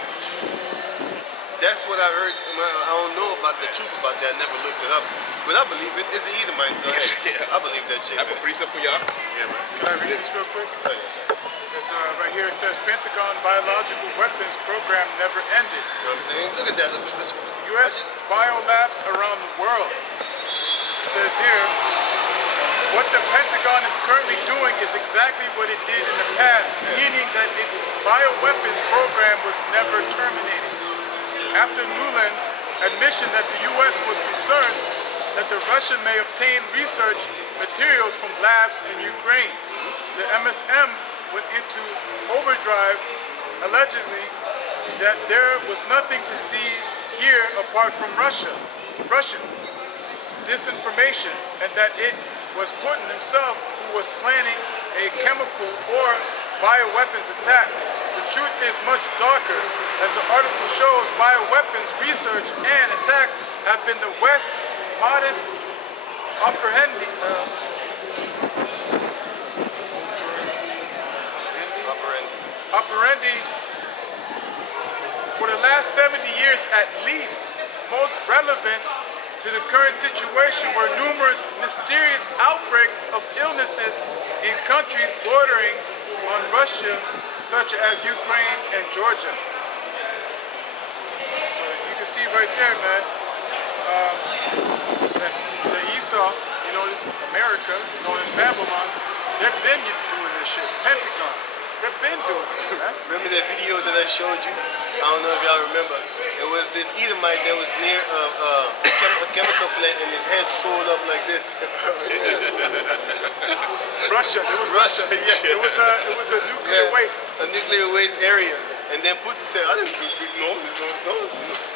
That's what I heard. I don't know about the truth about that. I never looked it up. But I believe it. It's an Edomite, so I believe that shit. I have a precept for y'all. Yeah, man. Can I read this real quick? Oh, yes, sir. It's right here. It says Pentagon biological weapons program never ended. You know what I'm saying? Look at that. U.S. biolabs around the world. It says here, what the Pentagon is currently doing is exactly what it did in the past, meaning that its bioweapons program was never terminated. After Nuland's admission that the U.S. was concerned that the Russia may obtain research materials from labs in Ukraine, the MSM went into overdrive, allegedly that there was nothing to see here apart from Russian disinformation, and that it was Putin himself who was planning a chemical or bioweapons attack. The truth is much darker. As the article shows, bioweapons research and attacks have been the West's modest operandi for the last 70 years at least, most relevant to the current situation were numerous mysterious outbreaks of illnesses in countries bordering on Russia, such as Ukraine and Georgia. So you can see right there, man, the Esau, you know, this America, known as Babylon, they've been doing this shit. Pentagon, they've been doing this, man. Remember that video that I showed you? I don't know if y'all remember. It was this Edomite that was near a chemical plant and his head swelled up like this. Russia, it was Russia. Yeah, it was a nuclear waste. A nuclear waste area. And then Putin said, I didn't know there was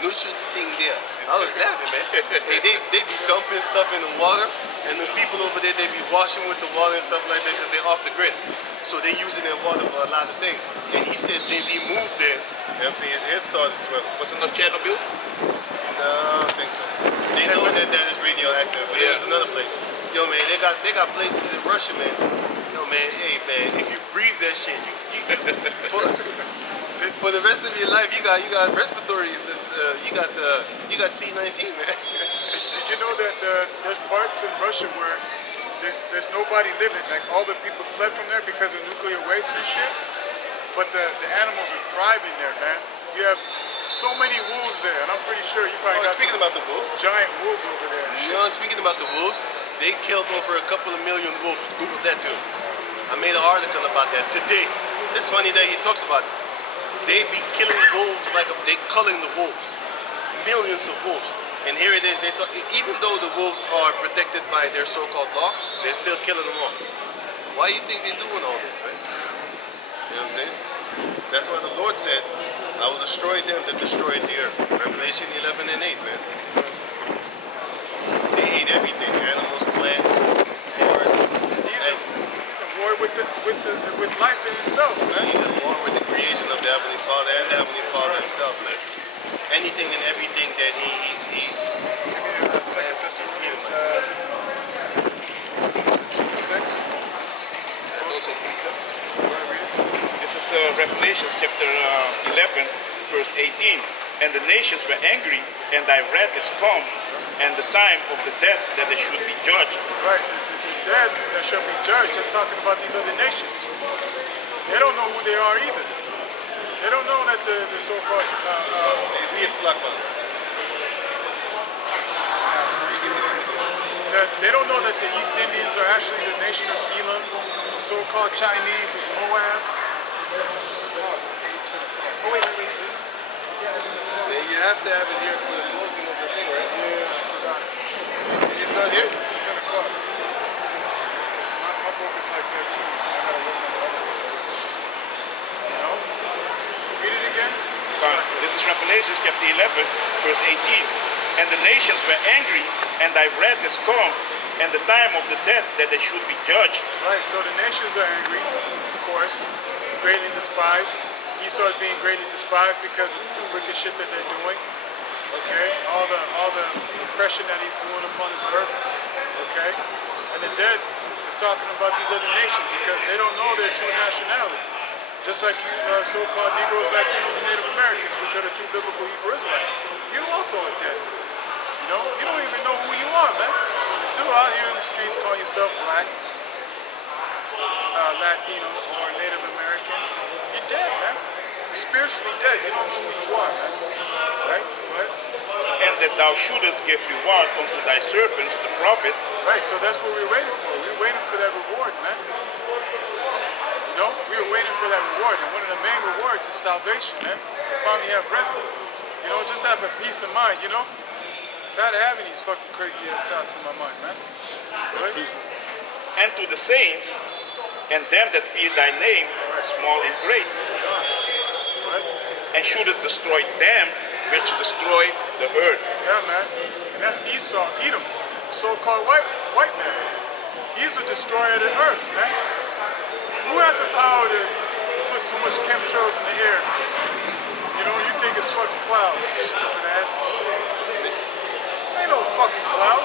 no such thing there. I was laughing, man. Hey, they be dumping stuff in the water, and the people over there, they be washing with the water and stuff like that because they're off the grid. So they're using that water for a lot of things. And he said since he moved there, you know what I'm saying, his head started swelling. Was it not Chernobyl? No, I don't think so. They know that is radioactive, but there's another place. Yo, man, they got places in Russia, man. Yo, man, hey, man, if you breathe that shit, you for the rest of your life, you got respiratory. You got C19, man. Did you know that there's parts in Russia where there's nobody living? Like all the people fled from there because of nuclear waste and shit. But the animals are thriving there, man. You have so many wolves there, and I'm pretty sure you probably got speaking about the wolves, giant wolves over there. You know, speaking about the wolves, they killed over a couple of million wolves. Google that too. I made an article about that today. It's funny that he talks about it. They be killing wolves like they culling the wolves. Millions of wolves. And here it is, even though the wolves are protected by their so-called law, they're still killing them off. Why do you think they're doing all this, man? You know what I'm saying? That's why the Lord said, I will destroy them that destroyed the earth. Revelation 11 and 8, man. They hate everything, animals, plants, forests. He's at war with life in itself, man. He's at war with the creation of the Heavenly Father and the Heavenly Father himself, man. Anything and everything that he Give me a second, this is 2:6. Also precept. Go ahead, read it. This is Revelation chapter 11, verse 18. and the nations were angry, and thy wrath is come, and the time of the dead that they should be judged. Right, the dead that shall be judged, just talking about these other nations. They don't know who they are either. They don't know that the so-called they don't know that the East Indians are actually the nation of Elam, the so-called Chinese of Moab. Oh wait. Then you have to have it here for the closing of the thing, right? Yeah, I forgot it. It's not here? It's in the car. My book is like that too. I gotta work on the other ones too. You know? Read it again. This is Revelation chapter 11, verse 18. And the nations were angry, and thy wrath is come, and the time of the dead that they should be judged. Right, so the nations are angry, of course, greatly despised. Esau is being greatly despised because of the wicked shit that they're doing. Okay, all the oppression that he's doing upon this earth. Okay, and the dead is talking about these other nations because they don't know their true nationality. Just like you so-called Negroes, Latinos, and Native Americans, which are the true biblical Hebrew Israelites. You also are dead. You know, you don't even know who you are, man. You're still out here in the streets calling yourself black, Latino, or Native American. You're dead, man. You're spiritually dead. You don't know who you are, man. Right? Right? And that thou shouldest give reward unto thy servants, the prophets. Right, so that's what we're waiting for. We're waiting for that reward, man. You know, we were waiting for that reward, and one of the main rewards is salvation, man. To finally have rest. You know, just have a peace of mind, you know? Tired of having these fucking crazy ass thoughts in my mind, man. Right? And to the saints, and them that fear thy name, small and great. Right? And shouldest destroy them which destroy the earth. Yeah, man. And that's Esau, Edom, so-called white man. He's a destroyer of the earth, man. Who has the power to put so much chemtrails in the air? You know, you think it's fucking clouds, stupid ass. Ain't no fucking cloud.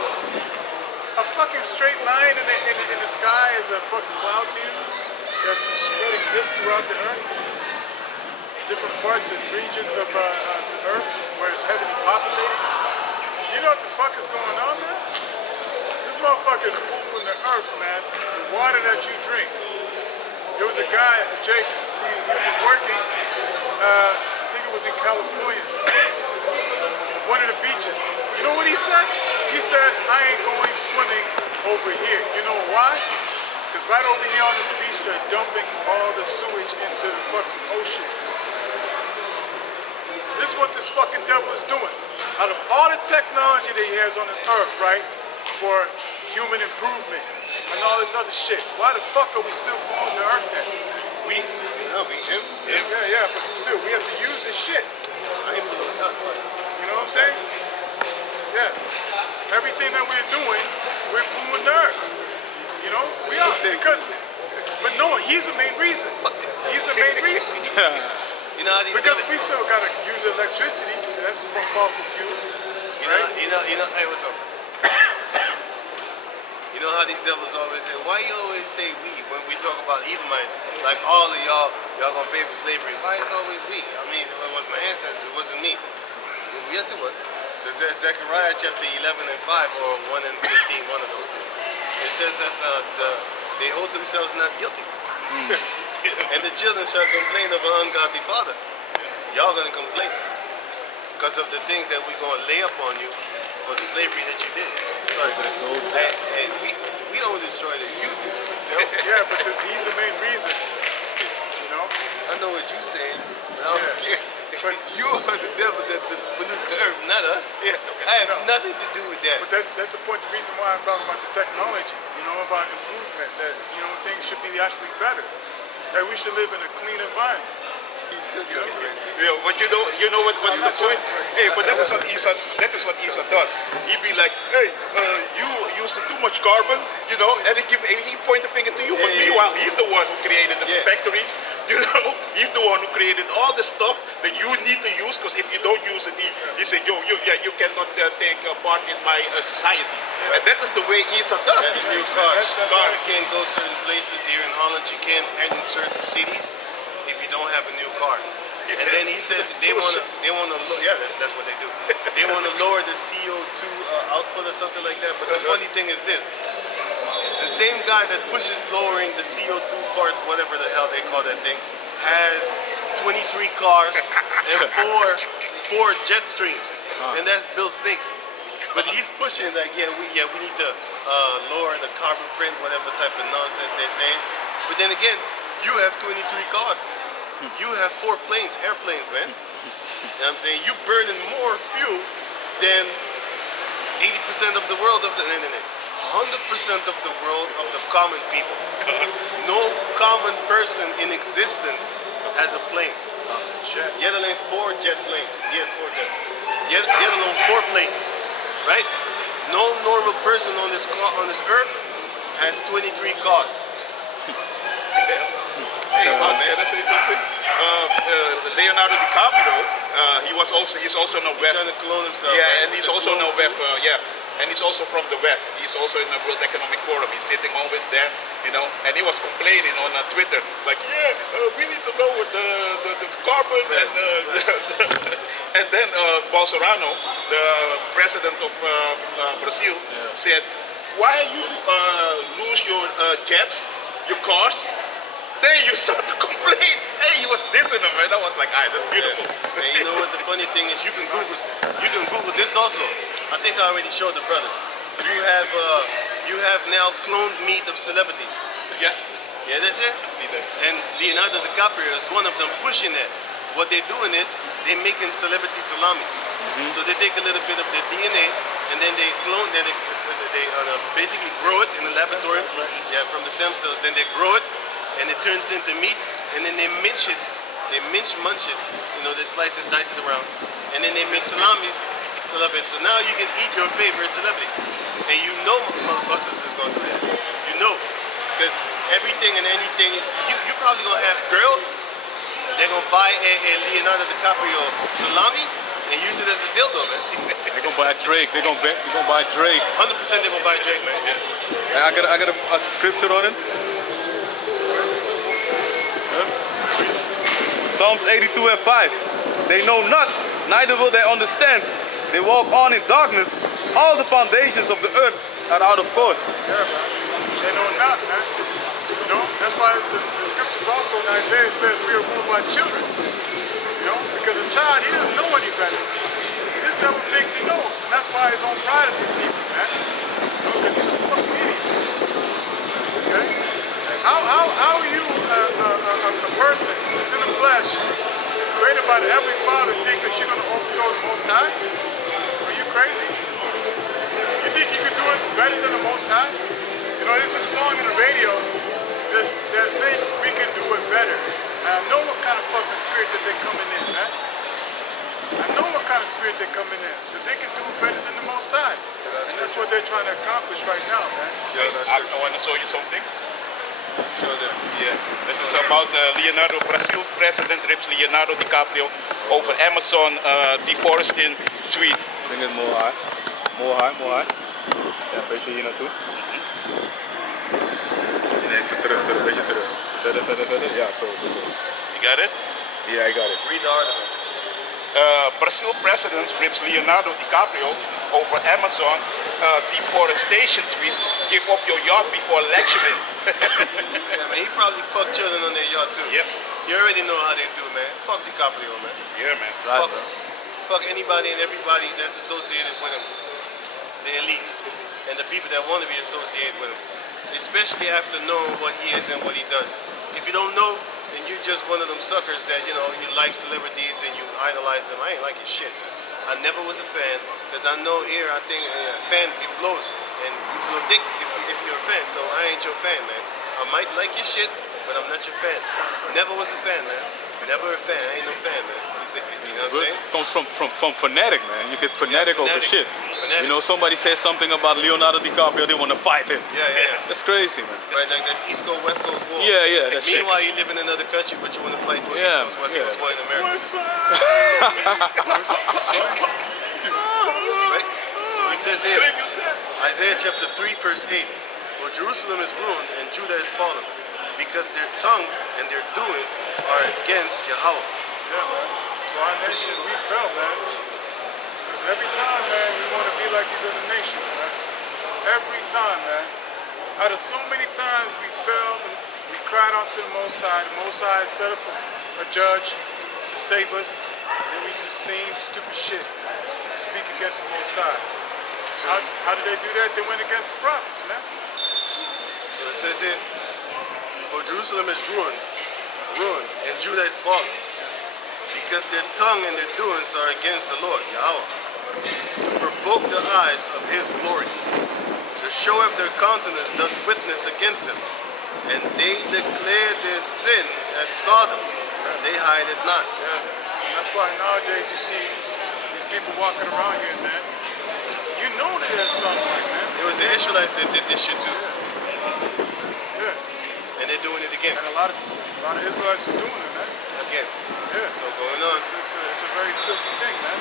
A fucking straight line in the sky is a fucking cloud to you that's spreading mist throughout the earth. Different parts and regions of the earth where it's heavily populated. You know what the fuck is going on, man? This motherfucker is polluting the earth, man. The water that you drink. There was a guy, Jake, he was working, I think it was in California, one of the beaches. You know what he said? He says, I ain't going swimming over here. You know why? Because right over here on this beach, they're dumping all the sewage into the fucking ocean. This is what this fucking devil is doing. Out of all the technology that he has on this earth, right, for human improvement and all this other shit, why the fuck are we still polluting the earth then? We? No, we him. Yeah, but still, we have to use this shit. I ain't polluting nothing. You know what I'm saying? Yeah. Everything that we're doing, we're polluting the earth. You know? We are. Because, but no, he's the main reason. He's the main reason. You know how these Because we still gotta use electricity. That's from fossil fuel. Right? You know, hey, what's up? You know how these devils always say, why you always say we when we talk about Edomites? Like all of y'all gonna pay for slavery. Why is always we? I mean, it was my ancestors, it wasn't me. Yes, it was. Zechariah chapter 11 and 5, or 1 and 15, one of those two. It says they hold themselves not guilty. And the children shall complain of an ungodly father. Y'all gonna complain because of the things that we're gonna lay upon you for the slavery that you did. Sorry, there's no doubt. And we don't destroy that. You do. Yeah, but he's the main reason. You know? I know what you're saying, but I don't care. But You are the devil that produced the earth, not us. Yeah, I have nothing to do with that. But that's the point, the reason why I'm talking about the technology, you know, about improvement, that, you know, things should be actually better. That we should live in a clean environment. He's still doing it. Yeah, but you know what's the point? Hey, but that is what Esau does. He be like, hey, you use too much carbon, you know, and he point the finger to you. But meanwhile, he's the one who created the factories, you know. He's the one who created all the stuff that you need to use, because if you don't use it, he said, you cannot take part in my society. And that is the way Esau does these new cars. You can't go certain places here in Holland. You can't enter certain cities if you don't have a new car. And then he says they want to, yeah, that's what they do. They want to lower the CO2 output or something like that. But the funny thing is this: the same guy that pushes lowering the CO2 part, whatever the hell they call that thing, has 23 cars and four jet streams, and that's Bill Stinks. But he's pushing like, we need to lower the carbon print, whatever type of nonsense they're saying. But then again, you have 23 cars. You have 4 planes, airplanes, man. You know what I'm saying? You're burning more fuel than 80% of the world of the 100% of the world of the common people. No common person in existence has a plane. Yet alone 4 jet planes. Yes, 4 jets. Yet alone 4 planes. Right? No normal person on this earth has 23 cars. Hey, man, I say something. Leonardo DiCaprio, he's also no WEF. Trying to clone himself. Yeah, right? and he's also no WEF. And he's also from the WEF. He's also in the World Economic Forum. He's sitting always there, and he was complaining on Twitter, like, we need to lower the carbon. And then Bolsonaro, the president of Brazil, said, why you lose your jets, your cars? Then you start to complain. Hey, he was dissing him, man. That was like, that's beautiful. Yeah. And you know what the funny thing is? You can Google this also. I think I already showed the brothers. You have now cloned meat of celebrities. Yeah. Yeah, that's it. I see that. And Leonardo DiCaprio is one of them pushing that. What they're doing is they're making celebrity salamis. So they take a little bit of their DNA and then they clone that. They basically grow it in the laboratory. Yeah, from the stem cells. Then they grow it. And it turns into meat, and then they munch it. Munch it. They slice it, dice it around, and then they make salamis. So now you can eat your favorite celebrity, and Busters is going to do that. Because everything and anything, you're probably gonna have girls. They're gonna buy a Leonardo DiCaprio salami and use it as a dildo, man. They're gonna buy Drake. They're gonna buy Drake. 100% they're gonna buy Drake, man. Yeah. I got a scripture on it. Psalms 82 and 5. They know not, neither will they understand. They walk on in darkness. All the foundations of the earth are out of course. Yeah, man. They know not, man. That's why the scriptures also in Isaiah says we are ruled by children. Because a child, he doesn't know any better. This devil thinks he knows, and that's why his own pride is deceiving, man. Because he's a fucking idiot. Okay? How are you a person that's in the flesh, created by the Heavenly Father, think that you're going to overthrow the Most High? Are you crazy? You think you could do it better than the Most High? There's a song in the radio that sings, we can do it better. And I know what kind of fucking spirit that they're coming in, man. I know what kind of spirit they're coming in. That they can do it better than the Most High. And that's what they're trying to accomplish right now, man. I want to show you something. Show them. Yeah, it is about Leonardo, Brazil's president rips Leonardo DiCaprio over Amazon deforesting tweet. Bring it more high. More high. Ja, een beetje hier naartoe. Nee, terug, een beetje terug. Verder. Ja, zo. You got it? Yeah, I got it. Read the article. Brazil president rips Leonardo DiCaprio over Amazon deforestation tweet. Give up your yacht before lecturing. Yeah, man, he probably fucked children on their yacht too. Yep. You already know how they do, man. Fuck DiCaprio, man. Yeah, man. Fuck anybody and everybody that's associated with him. The elites and the people that want to be associated with him. Especially after knowing what he is and what he does. If you don't know, then you're just one of them suckers that, you like celebrities and you idolize them. I ain't like his shit. I never was a fan, because I know here, I think a fan blows, and you blow dick if you're a fan, so I ain't your fan, man. I might like your shit, but I'm not your fan. Never was a fan, man. Never a fan. I ain't no fan, man. You know what I'm saying? It comes from fanatic, man. You get fanatic over shit. Fanatic. Somebody says something about Leonardo DiCaprio, they want to fight him. Yeah. That's crazy, man. Right, like that's East Coast, West Coast war. Yeah, Like, that's shit. meanwhile, you live in another country, but you want to fight for East Coast, West Coast war in America. Right? So it says here, Isaiah chapter 3, verse 8. For Jerusalem is ruined and Judah is fallen, because their tongue and their doings are against Yahweh. Yeah, man. So our nation, we fell, man. Because every time, man, we want to be like these other nations, man. Every time, man. Out of so many times we fell, and we cried out to the Most High. The Most High set up a judge to save us, and then we do the same stupid shit. Speak against the Most High. How did they do that? They went against the prophets, man. So it says here, for Jerusalem is ruined, and Judah is fallen, because their tongue and their doings are against the Lord, Yahweh, to provoke the eyes of his glory. The show of their countenance doth witness against them, and they declare their sin as Sodom, they hide it not. Yeah. That's why nowadays you see these people walking around here, man. You know that there's something like, man. It was the Israelites that did this shit too, Yeah. and they're doing it again. And a lot of Israelites is doing it, man. Again. Yeah. So going on. It's a very filthy thing, man.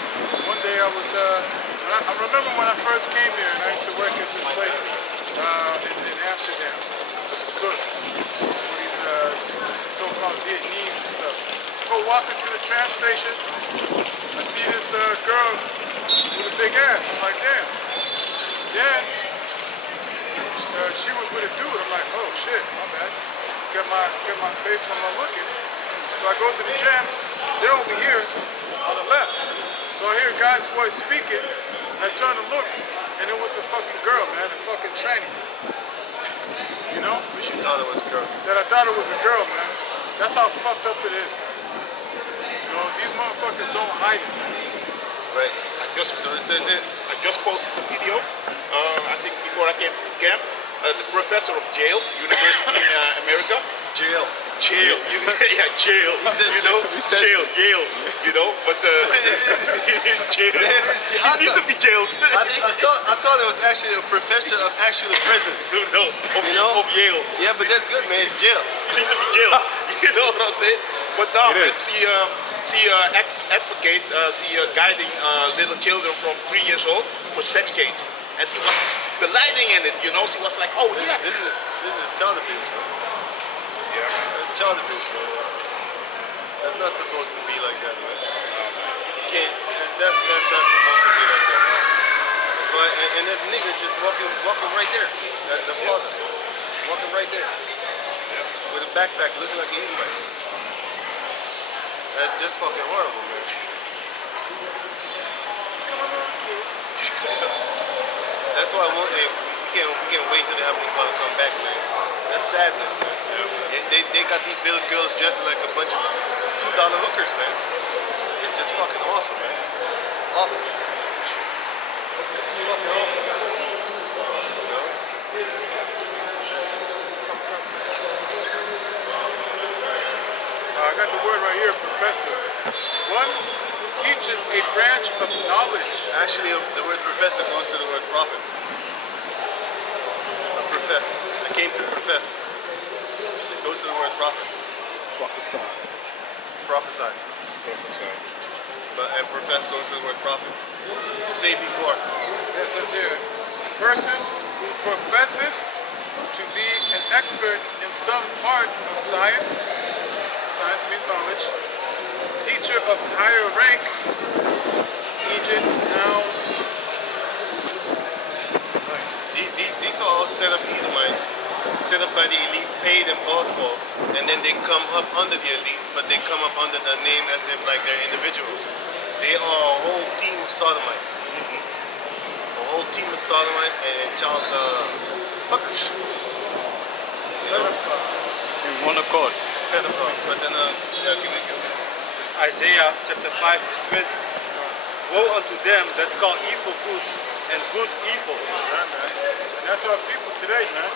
One day I was, I remember when I first came here, and I used to work at this place in Amsterdam. I was a cook for these so-called Vietnamese and stuff. Go walking to the tram station, I see this girl with a big ass. I'm like, damn. Then she was with a dude. I'm like, oh shit, my bad. Get my face from my looking. So I go to the jam. They're over here on the left. So I hear a guy's voice speaking. And I turn to look, and it was a fucking girl, man, a fucking tranny. You know? Wish you thought it was a girl. That I thought it was a girl, man. That's how fucked up it is, man. You know, these motherfuckers don't hide it, man. Right. So it says it. I just posted the video. I think before I came to camp, the professor of jail, university in America. Jail. Jail. Yeah, jail. He said jail. Yale. You know, but jail. She needs to be jailed. I thought it was actually a professor of actual prison. No, of Yale. Yeah, but that's good, man. It's jail. She needs to be jailed. You know what I'm saying? But now let's see advocate, guiding little children from 3 years old for sex change, and she was delighting in it. You know, she was like, oh yeah, This is child abuse, man. yeah. That's child abuse, man. That's not supposed to be like that, man. You can't. That's not supposed to be like that, man. That's why. And that nigga just walking right there. The father walking right there with a backpack, looking like an Edomite. That's just fucking horrible, man. That's why we can't wait till the Heavenly Father come back, man. That's sadness, man. They got these little girls dressed like a bunch of $2 hookers, man. It's just fucking awful, man. Awful. It's fucking awful, man. You know? It's just fucked up, man. I got the word right here, professor. One who teaches a branch of knowledge. Actually, the word professor goes to the word prophet. A profess. I came to profess. It goes to the word prophet. Prophesy. Prophesy. And profess goes to the word prophet. To say before. It says here, person who professes to be an expert in some part of science. Science means knowledge. Teacher of higher rank. Egypt now. These are all set up Edomites, set up by the elite, paid and bought for, and then they come up under the elites, but they come up under the name as if like they're individuals. They are a whole team of sodomites. A whole team of sodomites and child fuckers. You know? In one accord. Pedophiles. But then, yeah, give me a gift. Isaiah chapter 5 verse 20. Woe unto them that call evil good and good evil. Yeah, man. And that's our people today, man.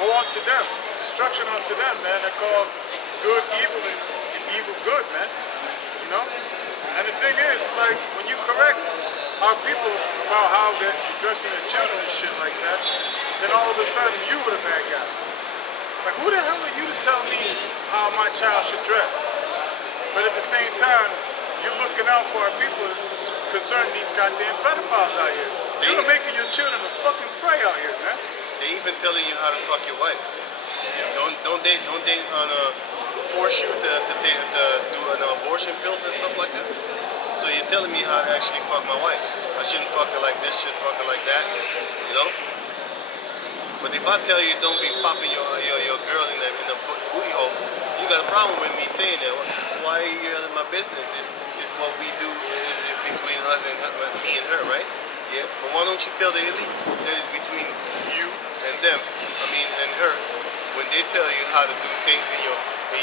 Woe unto them. Destruction unto them, man. They call good evil and evil good, man. You know? And the thing is, it's like when you correct our people about how they're dressing their children and shit like that, then all of a sudden you were the bad guy. Like, who the hell are you to tell me how my child should dress? But at the same time, you're looking out for our people concerning these goddamn pedophiles out here. You're making your children a fucking prey out here, man. They even telling you how to fuck your wife. Don't they force you to do an abortion pills and stuff like that. So you're telling me how to actually fuck my wife. I shouldn't fuck her like this, should fuck her like that, you know? But if I tell you don't be popping your girl in the booty hole, you got a problem with me saying that. Why are you in my business? Is what we do is between us and her, me and her, right? Yeah. But why don't you tell the elites that it's between you and them? I mean, and her, when they tell you how to do things in your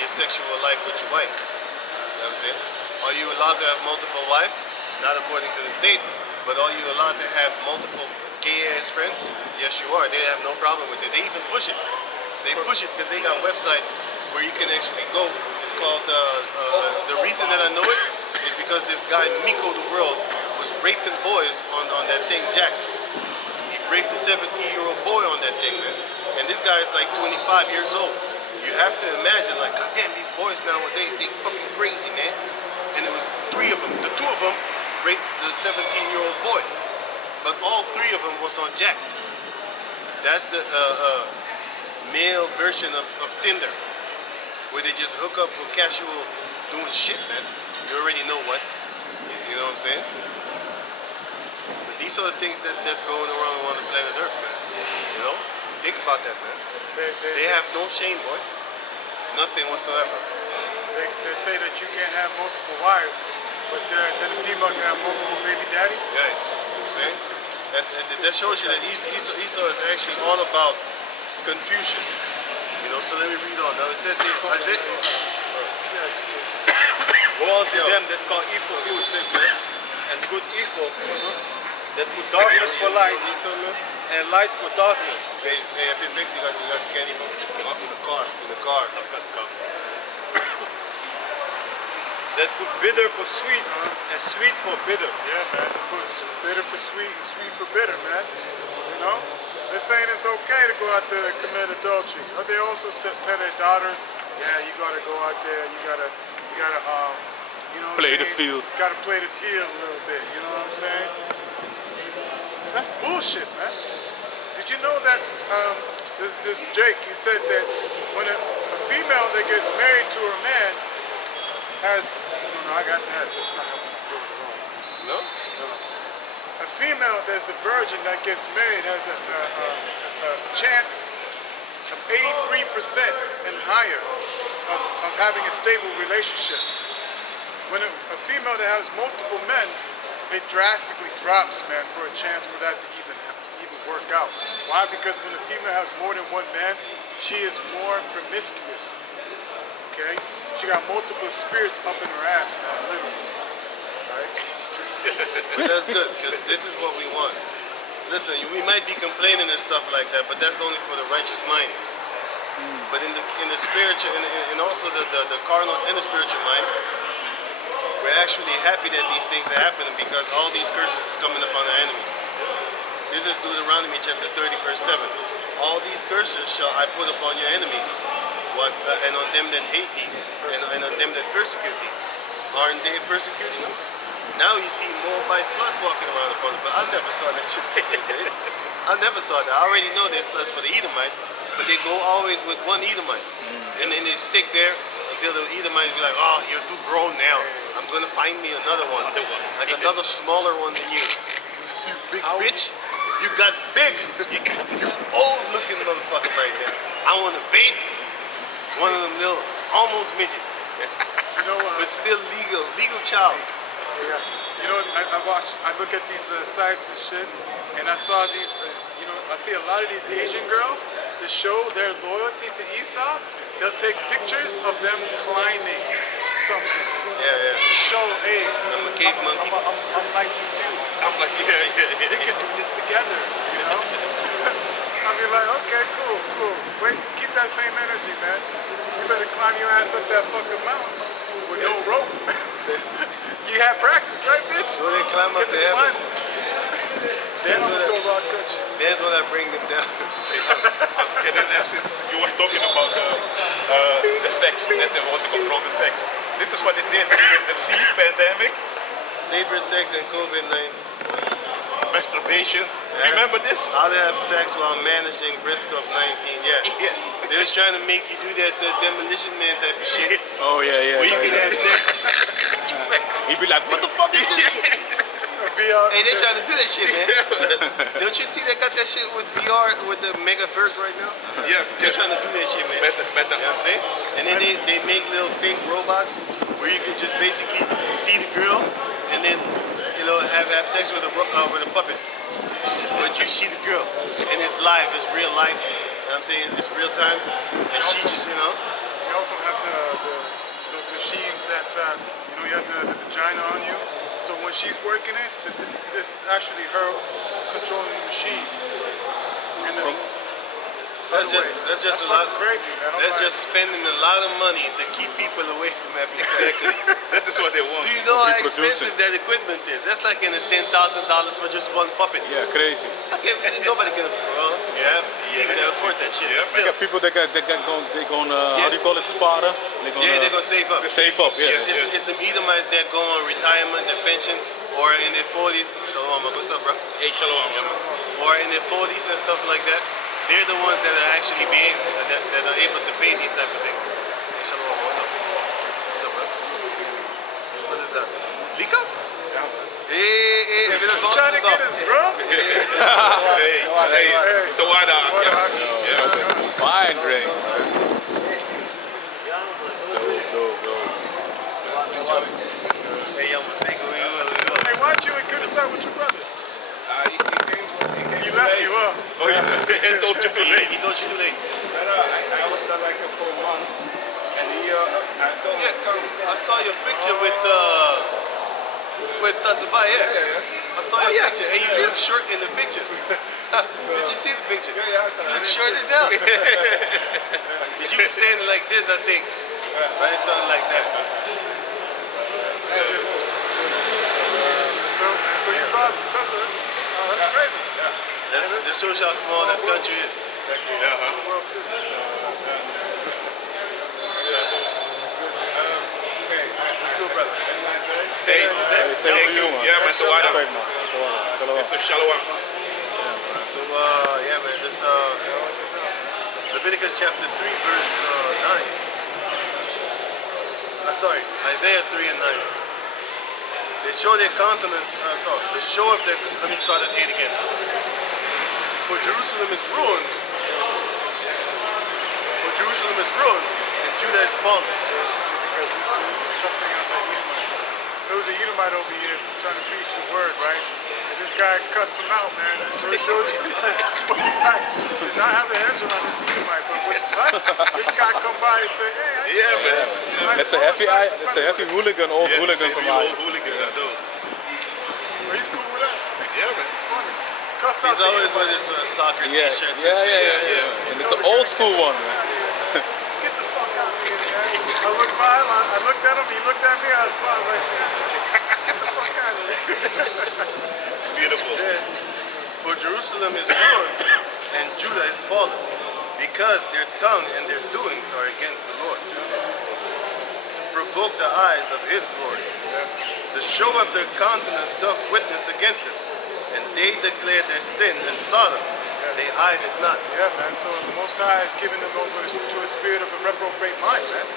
sexual life with your wife. You know what I'm saying? Are you allowed to have multiple wives? Not according to the state, but are you allowed to have multiple gay-ass friends? Yes, you are. They have no problem with it. They even push it. They push it because they got websites where you can actually go. It's called, the reason that I know it is because this guy, Miko the World, was raping boys on that thing, Jack. He raped a 17-year-old boy on that thing, man. And this guy is like 25 years old. You have to imagine, like, goddamn, these boys nowadays, they fucking crazy, man. And it was 3 of them. The 2 of them raped the 17-year-old boy. But all 3 of them was on Jack. That's the male version of Tinder, where they just hook up for casual doing shit, man. You already know what. You know what I'm saying? But these are the things that's going around on the planet Earth, man. You know? Think about that, man. They have no shame, boy. Nothing whatsoever. They say that you can't have multiple wives, but then the female can have multiple baby daddies. Yeah, you know what I'm saying? That shows you that Esau is actually all about confusion. You know, so let me read on. Now it says here, Isaiah. Woe unto them that call evil good, and good evil, that put darkness for light, and light for darkness. Hey, have you fixed? You got candy from in the car. I've got the cup. That put bitter for sweet, and sweet for bitter. Yeah, man. They put bitter for sweet and sweet for bitter, man. You know? They're saying it's okay to go out there and commit adultery. But they also tell their daughters, yeah, you gotta go out there, you gotta, you know, Play the field. Gotta play the field a little bit. You know what I'm saying? That's bullshit, man. Did you know that this Jake? He said that when a female that gets married to her man has, no, I got that. That's not how we do it at all. No? No. A female that's a virgin that gets married has a chance of 83% and higher of having a stable relationship. When a female that has multiple men, it drastically drops, man, for a chance for that to even work out. Why? Because when a female has more than one man, she is more promiscuous. Okay? She got multiple spirits up in her ass, man, literally. Right? But that's good, because this is what we want. Listen, we might be complaining and stuff like that, but that's only for the righteous mind. But in the spiritual, and also the carnal and the spiritual mind, we're actually happy that these things are happening because all these curses is coming upon our enemies. This is Deuteronomy chapter 30, verse 7. All these curses shall I put upon your enemies, and on them that hate thee, and on them that persecute thee. Aren't they persecuting us? Now you see Moabite sluts walking around upon us, but I never saw that shit back in the days. I never saw that. I already know they're sluts for the Edomite, but they go always with one Edomite. And then they stick there until the Edomite be like, oh, you're too grown now. I'm going to find me another one. Like another smaller one than you. You big bitch. You got big. You got this old looking motherfucker right there. I want a baby. One of them little, almost midget. You know what? But still legal child. Yeah. You know, I look at these sites and shit, and I saw these, you know, I see a lot of these Asian girls to show their loyalty to Esau. They'll take pictures of them climbing something. Yeah. To show, hey, I'm a cave monkey. I'm like you too. I'm like, yeah. We can do this together, you know? I'll be like, okay, cool. Wait, keep that same energy, man. You better climb your ass up that fucking mountain with no rope. You had practice, right, bitch? So they climb up Get to the heaven. climb. Then I'm gonna throw rocks at you. That's when I bring them down. Okay, then that's it. You was talking about the sex, that they want to control the sex. This is what they did during the seed pandemic. Safer sex and COVID-19. Masturbation. Yeah. Remember this? How to have sex while managing risk of 19. Yeah. They was trying to make you do that demolition man type of shit. Oh yeah, Where you can have sex. He'd be like, what the fuck is this? VR. Hey, they trying to do that shit, man. Don't you see they got that shit with VR with the Megaverse right now? Yeah, They're trying to do that shit, man. Meta. You know what I'm saying? And then they make little fake robots where you can just basically see the girl and then have sex with a puppet. But you see the girl and it's live, it's real life. You know what I'm saying? It's real time. And she just, We also have those machines that you have the vagina on you. So when she's working it, it's actually her controlling the machine. And then, that's just a lot. Crazy, man. That's just spending a lot of money to keep people away from having sex. That is what they want. Do you know how Reproducing. expensive that equipment is? That's like in the $10,000 for just one puppet. Yeah, crazy. Nobody can afford that shit. Yeah, But They still, got people that they going how do you call it, sparta? They're they're gonna save up. save up, yeah. It's the Edomites that go on retirement, their pension, or in their 40s. Shalom, what's up, bro? Hey, shalom. Or in their 40s and stuff like that. They're the ones that are actually that are able to pay these type of things. Hey, shalom, what's up? What's up, bro? What is that? Lika? Hey, heb je dat trying to get us drunk? Hey, the water. Fine drink. Dope. Hey, yo, man, say go. Hey, why don't you include us out with your brother? He left you up. Oh, he told you too late. He told you too late. I was there like for a month, and I told him, Yeah, I saw your picture with Tazabai, yeah. I saw your picture, and you look short in the picture. Did you see the picture? Yeah, I saw You look it. short as hell. Because you were standing like this, I think. Right? Something like that. So you saw Tesla. Oh, that's crazy. That shows you how small that country is. The world too. Let's go, brother. Hey, thank you. Yeah, man, the water. Shalom. So shalom. So, yeah, man, this Leviticus chapter 3, verse 9. Sorry, Isaiah 3 and 9. They show their countenance, the show of their, let me start at 8 again. For Jerusalem is ruined, and Judah is fallen. Because this dude was cussing out that Edomite. There was an Edomite over here trying to preach the word, right? And this guy cussed him out, man. So it shows you Most High did not have a hedge around this Edomite. But with us, this guy come by and say, hey, how you Yeah, doing? man. Nice That's a heavy, voice, that's a heavy hooligan, old Yeah, hooligan say from we mine. old hooligan, I know. But he's cool with us. Yeah, man. It's funny. Cuss out He's the always Edomite. with his soccer Yeah, t-shirts and shit. yeah. And it's an old school one, man. Get the fuck out of here, man. I looked by him, I looked at him, he looked at me, I smiled, I was like, get the fuck out of here. It Beautiful. says, for Jerusalem is ruined, and Judah is fallen, because their tongue and their doings are against the Lord, to provoke the eyes of his glory. The show of their countenance doth witness against them, and they declare their sin as Sodom. They hide it not. Yeah, man. So the Most High is giving them over to a spirit of a reprobate mind, man.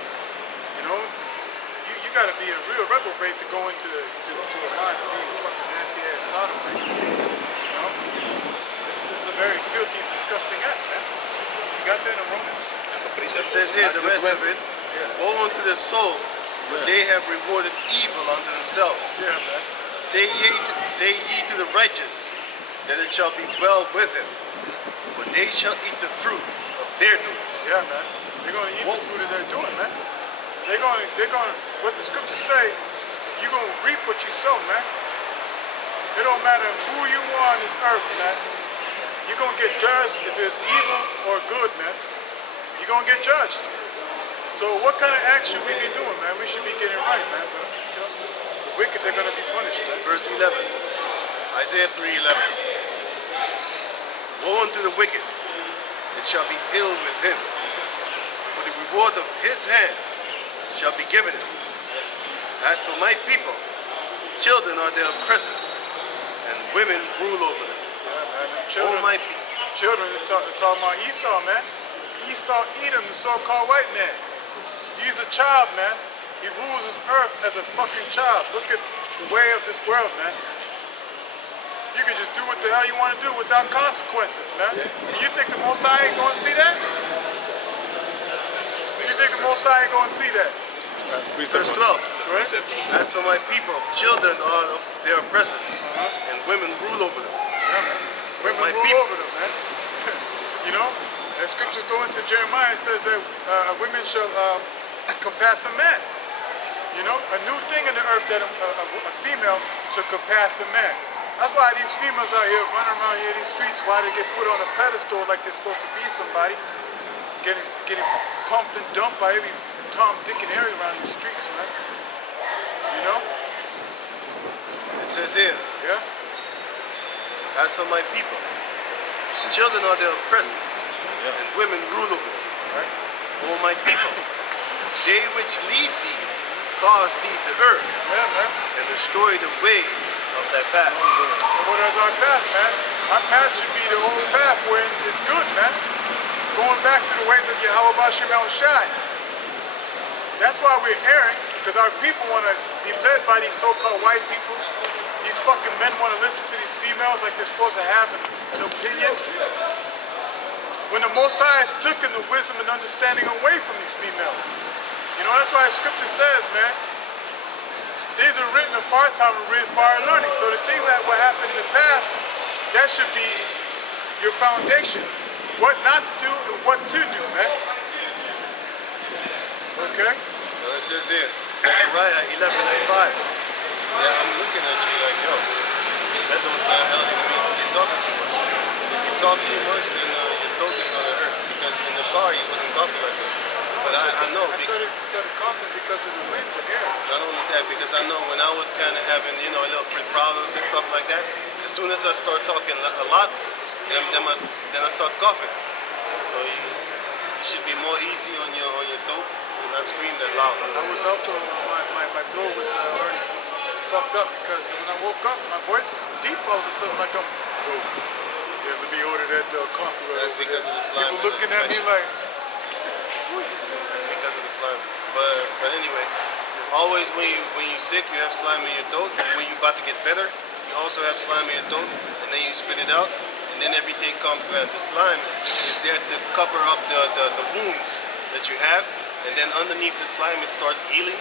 You know, you got to be a real reprobate to go into a mind of being a fucking nasty ass Sodom, man. You know, this is a very filthy, disgusting act, man. You got that in Romans? It says here, the rest of it, woe unto their soul, for they have rewarded evil unto themselves. Yeah, man. Say ye to the righteous, that it shall be well with him, for they shall eat the fruit of their doings. Yeah, man. They're gonna eat the fruit that they're doing, man. They're gonna. What the scriptures say, you're gonna reap what you sow, man. It don't matter who you are on this earth, man. You're gonna get judged if it's evil or good, man. You're gonna get judged. So what kind of acts should we be doing, man? We should be getting right, man. But, you know, the wicked, they're gonna be punished, man. Verse 11, Isaiah 3:11. Woe unto the wicked, it shall be ill with him, for the reward of his hands shall be given him. As for my people, children are their oppressors, and women rule over them. Yeah, man. Oh Children, my people. children is talking about Esau, man. Esau Edom, the so-called white man. He's a child, man. He rules his earth as a fucking child. Look at the way of this world, man. You can just do what the hell you want to do without consequences, man. And you think the Most High ain't going to see that? You think the Most High ain't going to see that? Verse 12. As for my people, children are their oppressors, and women rule over them. Yeah, man. Women My rule people. over them, man. You know? And scriptures go into Jeremiah and says that women shall compass a man. You know? A new thing in the earth that a female should compass a man. That's why these females out here running around here in these streets, why they get put on a pedestal like they're supposed to be somebody, getting pumped and dumped by every Tom, Dick, and Harry around these streets, man. You know? It says here, Yeah? as for my people, children are their oppressors, and women rule over them. Right? O my people, they which lead thee cause thee to err, Yeah, man. and destroy the way of thy paths. And what is our path, man? Our path should be the old path where it's good, man. Going back to the ways of Yahweh Bashim El Shai. That's why we're erring, because our people want to be led by these so-called white people. These fucking men want to listen to these females like they're supposed to have an opinion. When the Most High has taken the wisdom and understanding away from these females. You know, that's why scripture says, man, these are written in far time and written for our learning. So the things that were happening in the past, that should be your foundation. What not to do and what to do, man. Okay? Well, it says here, Zechariah 11:5. Yeah, I'm looking at you like, yo, that don't sound healthy to me. You're talking too much. If you talk too much, then your throat is gonna hurt. Because in the car, you wasn't coughing like this. But I know. I started coughing because of the wind, the air. Not only that, because I know when I was kind of having, a little bit problems and stuff like that, as soon as I start talking a lot, then I start coughing. So you should be more easy on your throat and not scream that loud. I was also, my throat was already fucked up because when I woke up, my voice was deep all of a sudden, like I'm, yeah, let me order that coffee. Right. That's because of the slime. People looking at me like, who is this guy? That's because of the slime. But anyway, always when you're sick, you have slime in your throat. And when you're about to get better, you also have slime in your throat, and then you spit it out, and then everything comes. The slime is there to cover up the wounds that you have, and then underneath the slime it starts healing,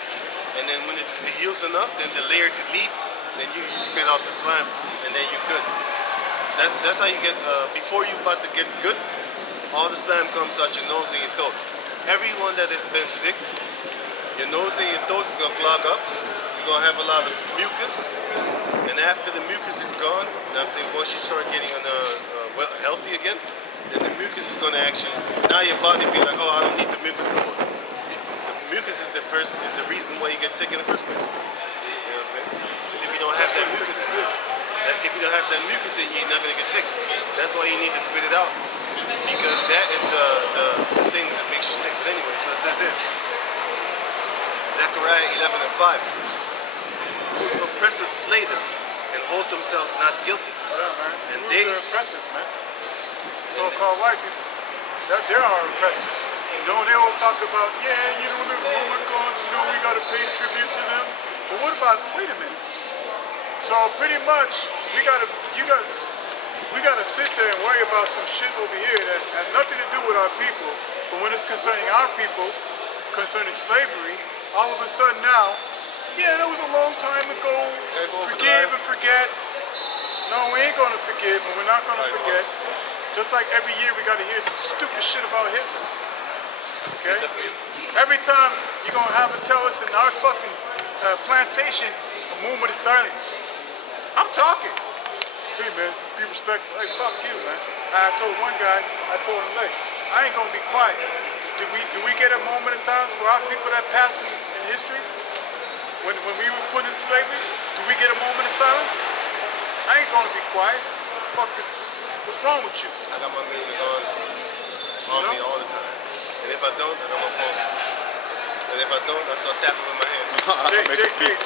and then when it heals enough, then the layer could leave, then you spit out the slime, and then you're good. That's how you get. Before you about to get good, all the slime comes out your nose and your throat. Everyone that has been sick, your nose and your throat is gonna clog up. You're gonna have a lot of mucus, and after the mucus is gone, once you start getting healthy again, then the mucus is gonna now your body be like, oh, I don't need the mucus no more. The mucus is the reason why you get sick in the first place. You know what I'm saying? Because if you don't have that mucus, you're not gonna get sick. That's why you need to spit it out. Because that is the thing that makes you sick. But anyway, so it says here, Zechariah 11:5. Whose oppressors slay them and hold themselves not guilty. Yeah, man. And Who's they- the oppressors, man? So-called white people. They're our oppressors. You know, they always talk about, yeah, you know, the Roman gods, you know, we got to pay tribute to them. But what about, wait a minute. So pretty much, we got to sit there and worry about some shit over here that has nothing to do with our people. But when it's concerning our people, concerning slavery, all of a sudden now, yeah, that was a long time ago. Forgive and forget. No, we ain't gonna forgive and we're not gonna forget. Just like every year we gotta hear some stupid shit about Hitler. Okay? Every time you're gonna have to tell us in our fucking plantation a moment of silence. I'm talking. Hey man, be respectful. Hey, fuck you, man. I told one guy, I told him, like, I ain't gonna be quiet. Do we get a moment of silence for our people that passed in history? When we was put in slavery, do we get a moment of silence? I ain't gonna be quiet. Fuck is, what's wrong with you? I got my music on me all the time. And if I don't, then I'm on phone. And if I don't, I start tapping with my hands.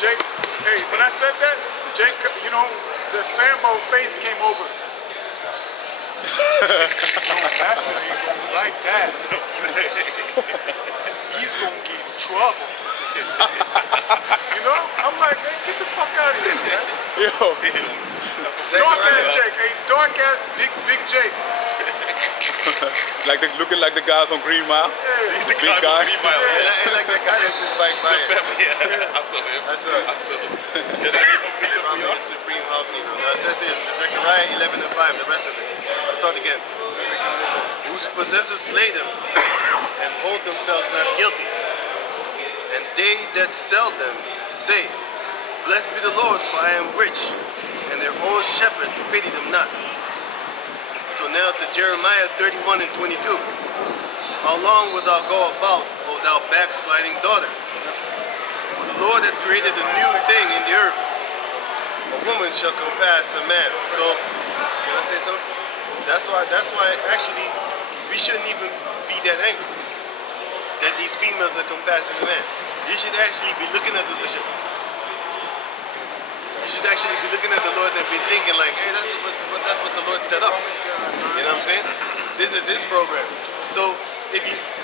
Jake, hey, when I said that, Jake, you know, the Sambo face came over. No, Pastor ain't gonna like that. He's gonna get in trouble. You know? I'm like, hey, get the fuck out of here, man. Yo. Dark ass Jake, hey, dark ass big Jake. Looking like the guy from Green Mile. Yeah. The big guy. And like that guy that just biked by it. I saw him. I saw him. Can I give a piece of I'm you? the supreme house leader. Now it says here, Zechariah 11 and 5, the rest of it. I'll start again. Whose possessors slay them and hold themselves not guilty. And they that sell them say, Blessed be the Lord, for I am rich, and their own shepherds pity them not. So now to Jeremiah 31 and 22. How long wilt thou go about, O thou backsliding daughter? For the Lord hath created a new thing in the earth. A woman shall compass a man. So, can I say something? That's why actually we shouldn't even be that angry that these females are compassing a man. You should actually be looking at the Lord. You should actually be looking at the Lord and be thinking like, hey, that's what the Lord set up. You know what I'm saying? This is His program. So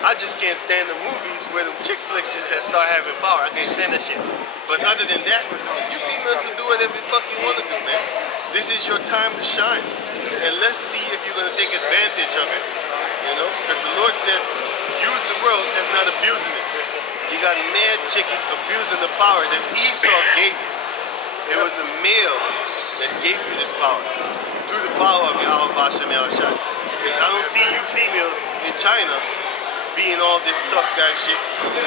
I just can't stand the movies where the chick flicks just start having power. I can't stand that shit. But other than that, you females can do whatever the fuck you want to do, man. This is your time to shine. And let's see if you're going to take advantage of it. You know? Because the Lord said, use the world as not abusing it. You got mad chickies abusing the power that Esau gave you. It was a male that gave you this power. Through the power of Yahweh Bashem Yahushua. Because I don't see you females in China being all this tough guy shit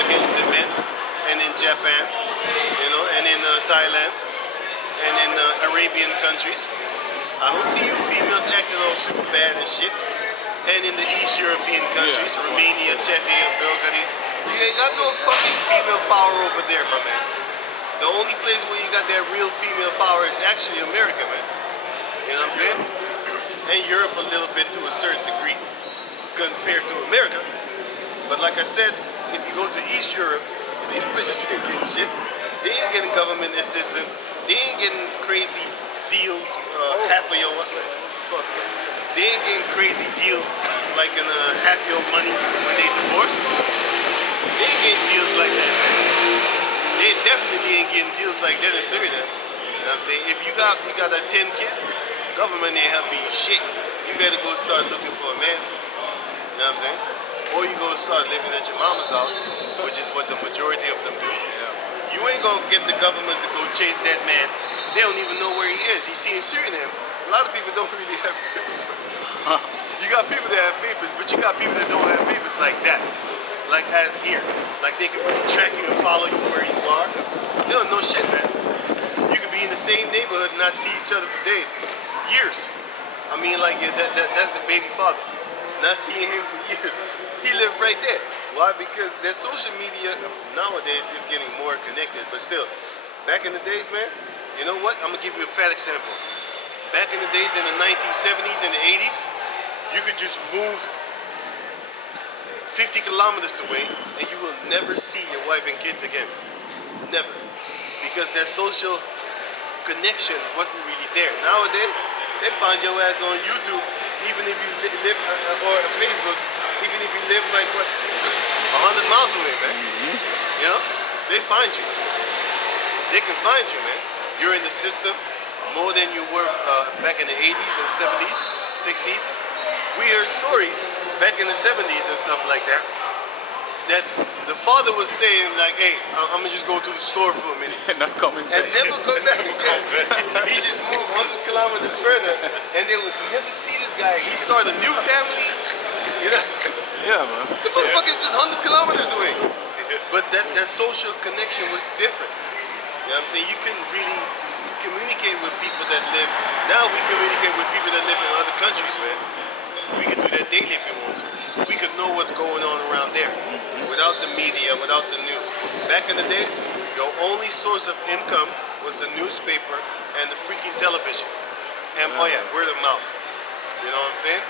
against the men. And in Japan, you know, and in Thailand, and in Arabian countries. I don't see you females acting all super bad and shit. And in the East European countries, Romania, Czechia, Bulgaria. You ain't got no fucking female power over there, my man. The only place where you got that real female power is actually America, man. You know what I'm saying? And Europe a little bit to a certain degree compared to America. But like I said, if you go to East Europe, these bitches ain't getting shit. They ain't getting government assistance. They ain't getting crazy deals, half of your fuck. They ain't getting crazy deals like in half your money when they divorce. They ain't getting deals like that, man. They definitely ain't getting deals like that in Syria. You know what I'm saying? If you got 10 kids, government ain't helping you shit. You better go start looking for a man. You know what I'm saying? Or you go start living at your mama's house, which is what the majority of them do. You ain't gonna get the government to go chase that man. They don't even know where he is. You see in Suriname, a lot of people don't really have papers. You got people that have papers, but you got people that don't have papers like that. Like as here. Like they can really track you and follow you where you are. You don't know shit, man. You could be in the same neighborhood and not see each other for days. Years. I mean, like, that's the baby father. Not seeing him for years. He lived right there. Why? Because that social media nowadays is getting more connected. But still, back in the days, man, you know what? I'm going to give you a fat example. Back in the days in the 1970s and the 80s, you could just move 50 kilometers away and you will never see your wife and kids again. Never. Because that social connection wasn't really there. Nowadays, they find your ass on YouTube, even if you live, or Facebook, even if you live like, what, 100 miles away, man. You know? They find you. They can find you, man. You're in the system more than you were back in the 80s and 70s, 60s. We heard stories back in the 70s and stuff like that, that the father was saying like, hey, I'm gonna just go to the store for a minute. Not coming And back. never come back again. He just moved 100 kilometers further and they would never see this guy. He started a new family, you know. Yeah, man. The motherfucker is just 100 kilometers away. But that social connection was different. You know what I'm saying? You couldn't really communicate with people that live, now we communicate with people that live in other countries, man. We could do that daily if we want to. We could know what's going on around there without the media, without the news. Back in the days, your only source of income was the newspaper and the freaking television. And oh yeah, word of mouth. You know what I'm saying?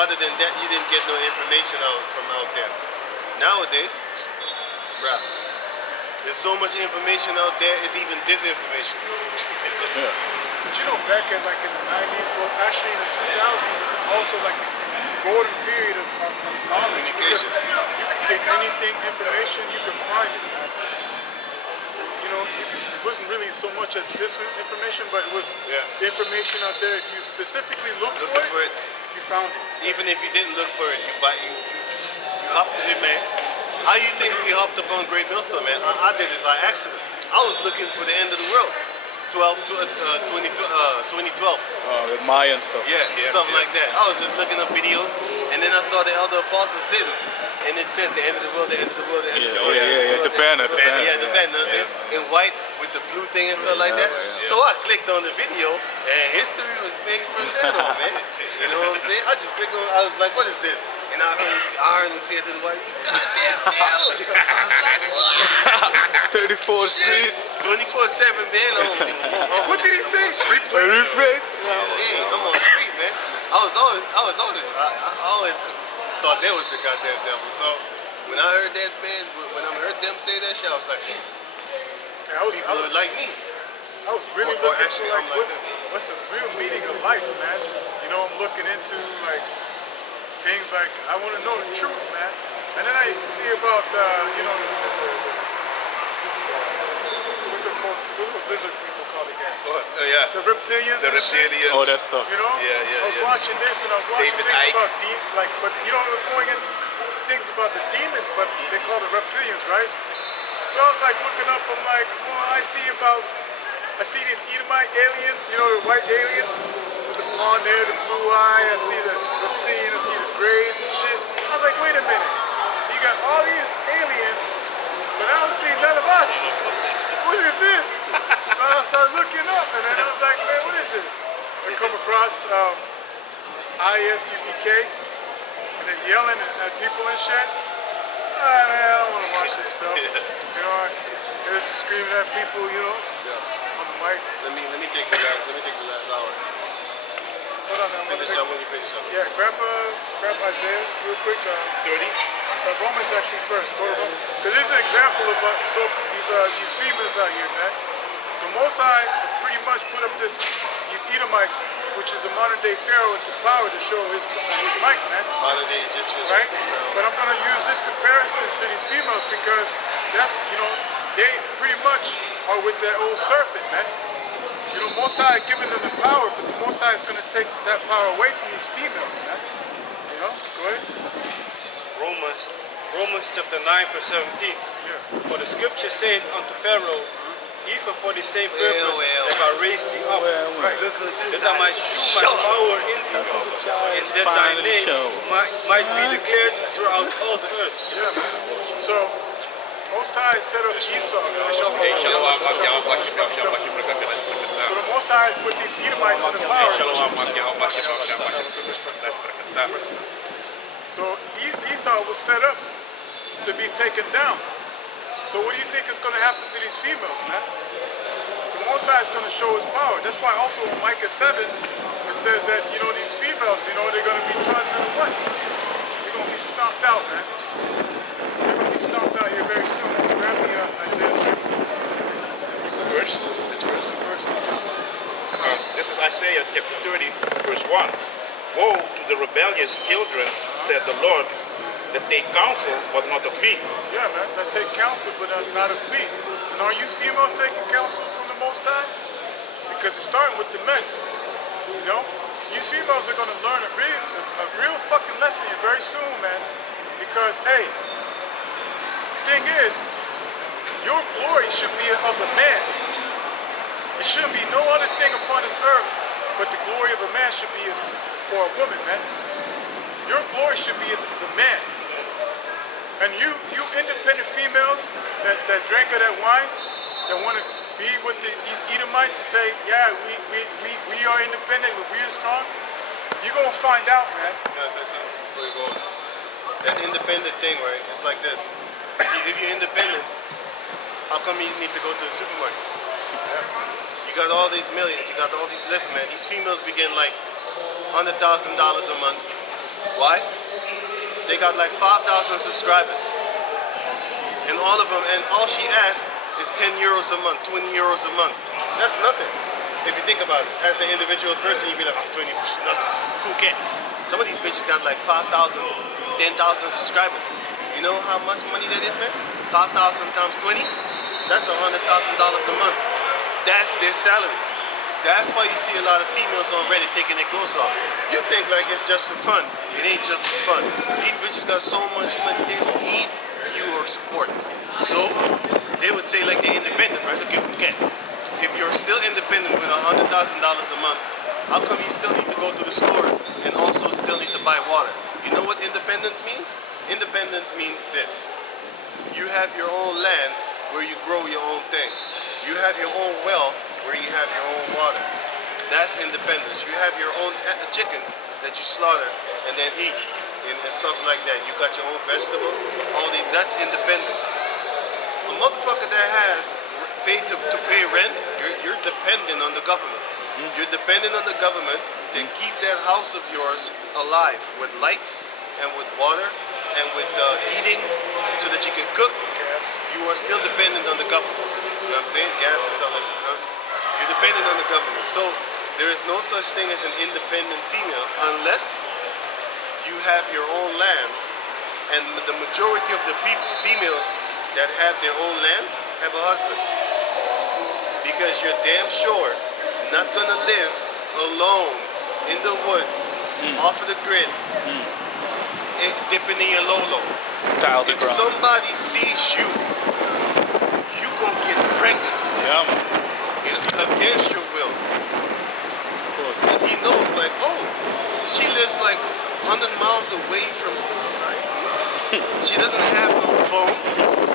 Other than that, you didn't get no information from out there. Nowadays, bruh, there's so much information out there, it's even disinformation. But you know, back at like in the 90s, well actually in the 2000s, it was also like the golden period of knowledge. Because Communication. you could get anything, information, you could find it, man. You know, it wasn't really so much as this information, but it was Yeah. the information out there. If you specifically looked Looking for for it, it. you found it. Even if you didn't look for it, you hopped it, man. How you think we hopped up on Great Millstone, man? I did it by accident. I was looking for the end of the world. 2012. With Maya and stuff. Yeah, stuff like that. I was just looking up videos, and then I saw the elder apostle sitting, and it says the end of the world, the end of the world, the end of the world. Yeah, the end of yeah, world, the banner, end of the banner, Yeah, the banner, yeah, in white with the blue thing and stuff like that. yeah. So I clicked on the video, and history was made from then on, man. You know what I'm saying? I just clicked on. I was like, what is this? And I heard him say to the wife, "You goddamn devil!" I was like, what? 34th Street. 24/7, man. What did he say? Street play? Reflect. Hey, I'm on the street, man. I always thought that was the goddamn devil. So when I heard that, man, when I heard them say that shit, I was like, people are like me. I was really Or looking actually, for like I'm like what's the real meaning of life, man. You know, I'm looking into like things like I want to know the truth, man. And then I see about you know what's it called? What's those lizard people called again? Yeah. The reptilians. The and shit. reptilians. Oh, that stuff. You know? Yeah. I was watching this and I was watching David things Icke. about like, but you know, it was going into things about the demons, but they call it reptilians, right? So I was like looking up, I'm like, well, I see these Edomite aliens, you know, the white aliens with the blonde hair, the blue eye. I see the reptilian, I see the grays and shit. I was like, wait a minute, you got all these aliens, but I don't see none of us. What is this? So I started looking up, and then I was like, man, what is this? I come across ISUBK, and they're yelling at people and shit. Ah, man, I don't want to watch this stuff. You know, they're just screaming at people, you know, on the mic. Let me take the last hour. Hold on, man. Finish up when you finish up. Yeah, grab Isaiah real quick. 30. Romans actually first. Go to Romans. Because this is an example of these females out here, man. The Most High has pretty much put up these Edomites, which is a modern day Pharaoh, into power to show his might, man. Modern day Egyptians. Right? But I'm gonna use this comparisons to these females because that's, you know, they pretty much are with that old serpent, man. You know, Most High giving them the power, but the Most High is gonna take that power away from these females, man. You know? Go ahead. Romans chapter 9 verse 17. Yeah. For the scripture said unto Pharaoh, even for the same purpose Well. have I raised thee up, Look at this. that I might shew my power in thee, and that thy name might be declared throughout all the earth. Yeah, man. So, Most High set up Esau. So the Most High has put these Edomites in the power. So Esau was set up to be taken down. So what do you think is going to happen to these females, man? The Most High is going to show his power. That's why also in Micah 7, it says that, you know, these females, you know, they're going to be trodden under what? They're going to be stomped out, man. They're going to be stomped out here very soon. Grab me Isaiah. Verse. This is Isaiah chapter 30, verse 1. Woe to the rebellious children, said the Lord, that take counsel, but not of me. Yeah, man, that take counsel, but not of me. And are you females taking counsel from the Most High? Because it's starting with the men, you know? You females are going to learn a real fucking lesson here very soon, man. Because, hey, the thing is, your glory should be of a man. It shouldn't be no other thing upon this earth, but the glory of a man should be for a woman, man. Your glory should be the man. And you independent females that drink of that wine, that want to be with these Edomites and say, yeah, we are independent, we are strong, you're going to find out, man. Can I say something before you go? That independent thing, right? It's like this. If you're independent, how come you need to go to the supermarket? You got all these millions, you got all these, listen man, these females be getting like $100,000 a month. Why? They got like 5,000 subscribers. And all of them, and all she asked is 10 euros a month, 20 euros a month. That's nothing. If you think about it, as an individual person, you'd be like, oh, 20, nothing. Cool cat. Some of these bitches got like 5,000, 10,000 subscribers. You know how much money that is, man? 5,000 times 20? That's $100,000 a month. That's their salary. That's why you see a lot of females on Reddit taking their clothes off. You think like it's just for fun. It ain't just for fun. These bitches got so much money, they don't need your support. So, they would say like they're independent, right? Okay, okay. If you're still independent with $100,000 a month, how come you still need to go to the store and also still need to buy water? You know what independence means? Independence means this. You have your own land where you grow your own things. You have your own well where you have your own water. That's independence. You have your own chickens that you slaughter and then eat and stuff like that. You got your own vegetables. That's independence. A motherfucker that has paid to pay rent, you're dependent on the government. You're dependent on the government to keep that house of yours alive with lights and with water and with heating so that you can cook. Gas. You are still dependent on the government. You know what I'm saying? Gas and stuff like that. You're dependent on the government. So there is no such thing as an independent female unless you have your own land, and the majority of the females that have their own land have a husband. Because you're damn sure not gonna live alone in the woods, off of the grid, dipping in your Lolo. If somebody sees you, you gonna get pregnant. Yeah. It's against your will. Of course. Because he knows like, oh, she lives like 100 miles away from society. She doesn't have no phone.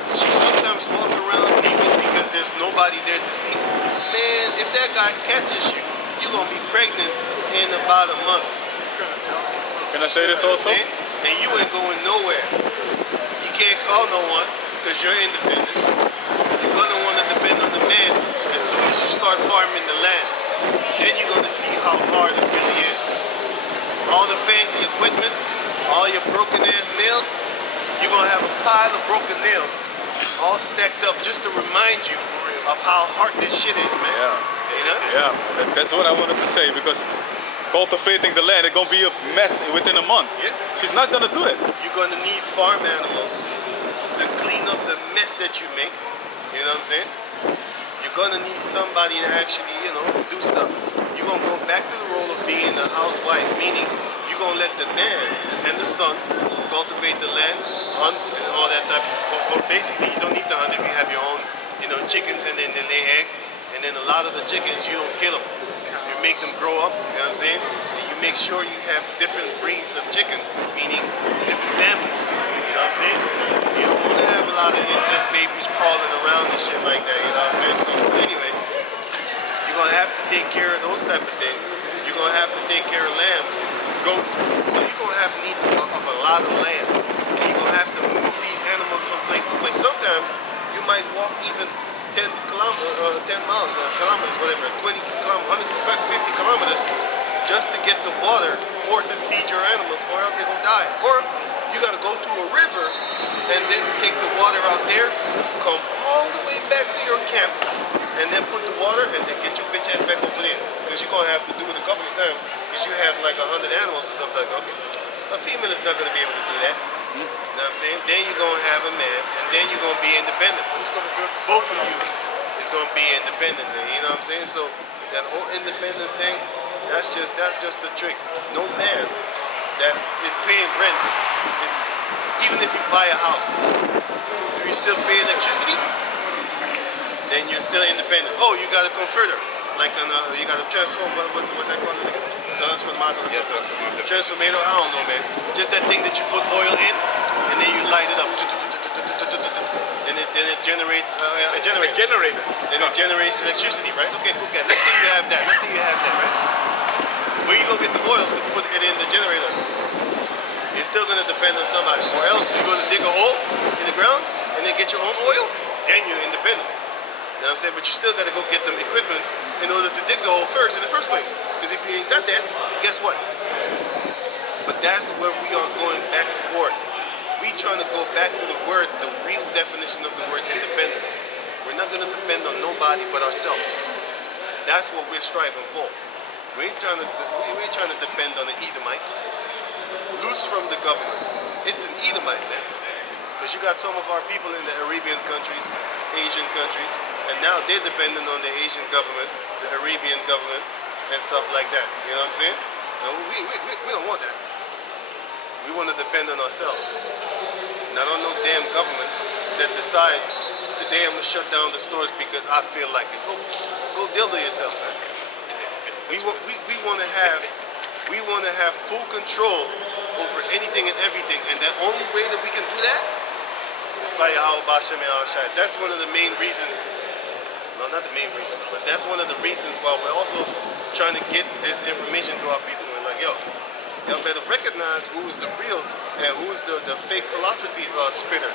She sometimes walk around naked because there's nobody there to see. Man, if that guy catches you, you're gonna be pregnant in about a month. It's gonna dump you. Can I say this also? And you ain't going nowhere. You can't call no one because you're independent. You're gonna want to depend on the man as soon as you start farming the land. Then you're gonna see how hard it really is. All the fancy equipments, all your broken ass nails, you're gonna have a pile of broken nails all stacked up just to remind you of how hard this shit is, man. Yeah. You know? Yeah, that's what I wanted to say, because cultivating the land, it's gonna be a mess within a month. Yeah. She's not gonna do it. You're gonna need farm animals to clean up the mess that you make. You know what I'm saying? You're gonna need somebody to actually, do stuff. You're gonna go back to the role of being a housewife, meaning you're gonna let the man and the sons cultivate the land, hunt, and all that type. But basically, you don't need to hunt if you have your own, chickens and then lay eggs. And then a lot of the chickens, you don't kill them. You make them grow up, you know what I'm saying? And you make sure you have different breeds of chicken, meaning different families. You know what I'm saying? You don't want to have a lot of incest babies crawling around and shit like that, you know what I'm saying? So anyway, you're gonna have to take care of those type of things. You're gonna have to take care of lambs, goats. So you're gonna have need of a lot of land. And you're gonna have to move these animals from place to place. Sometimes you might walk even 10 kilometers, whatever, 20 kilometers, 150 kilometers, just to get the water or to feed your animals, or else they're gonna die. Or you gotta go to a river and then take the water out there, come all the way back to your camp, and then put the water and then get your bitch ass back over there. Because you're gonna have to do it a couple of times, because you have like 100 animals or something like that. Okay. A female is not gonna be able to do that. You know what I'm saying? Then you're gonna have a man, and then you're gonna be independent. Who's gonna do it? Both of you is gonna be independent. You know what I'm saying? So that whole independent thing, that's just the trick. No man that is paying rent is, even if you buy a house, do you still pay electricity? Then you're still independent. Oh, you got a converter, like you got a transformer. What they call it? Transformator. Yeah, transformator. Transformator. I don't know, man. Just that thing that you put oil in, and then you light it up. Then it generates a generator. Then it generates electricity, right? Okay, cool. Okay. Let's say you have that. Right? Where you gonna get the oil to put it in the generator? You're still gonna depend on somebody, or else you're gonna dig a hole in the ground and then get your own oil. Then you're independent. You know what I'm saying? But you still gotta go get them equipment in order to dig the hole first in the first place. Because if you ain't got that, guess what? But that's where we are going back toward. We trying to go back to the real definition of the word independence. We're not gonna depend on nobody but ourselves. That's what we're striving for. We ain't trying to depend on the Edomite. Loose from the government. It's an Edomite then. Because you got some of our people in the Arabian countries, Asian countries, and now they're dependent on the Asian government, the Arabian government, and stuff like that. You know what I'm saying? No, we don't want that. We want to depend on ourselves. Not on no damn government that decides today I'm going to shut down the stores because I feel like it. Go dildo yourself, man. We want to have full control over anything and everything, and the only way that we can do that is by Yahweh Bashem Yahushai. That's one of the main reasons. No, not the main reasons, but that's one of the reasons why we're also trying to get this information to our people. We're like, yo, y'all better recognize who's the real and who's the fake philosophy spitter.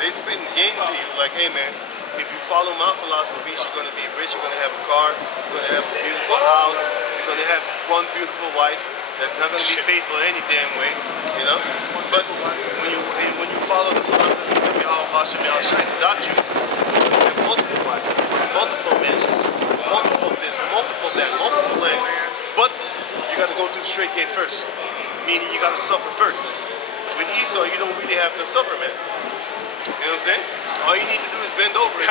They spitting game to you, like, hey man, if you follow my philosophy, you're gonna be rich, you're gonna have a car, you're gonna have a beautiful house, you're gonna have one beautiful wife that's not gonna be faithful any damn way, you know? But when you follow the philosophies of Yahweh Bashem Yahushai, the doctrines, you're gonna have multiple wives, multiple mansions, multiple this, multiple that, multiple lands. But you gotta go through the straight gate first, meaning you gotta suffer first. With Esau, you don't really have to suffer, man. You know what I'm saying? All you need to do is bend over. It's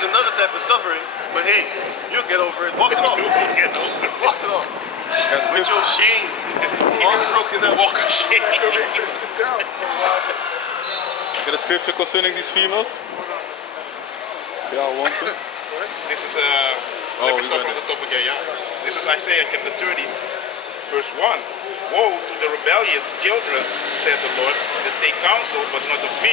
another type of suffering, but hey, you'll get over it. Walk it off. Walk it off. With your shame, all broken up. Walk of shame. Sit down for a while. Got a scripture concerning these females? Yeah, one thing. This is let me start from the top again, yeah? This is Isaiah chapter 30, verse 1. Woe to the rebellious children, said the Lord, that take counsel, but not of me,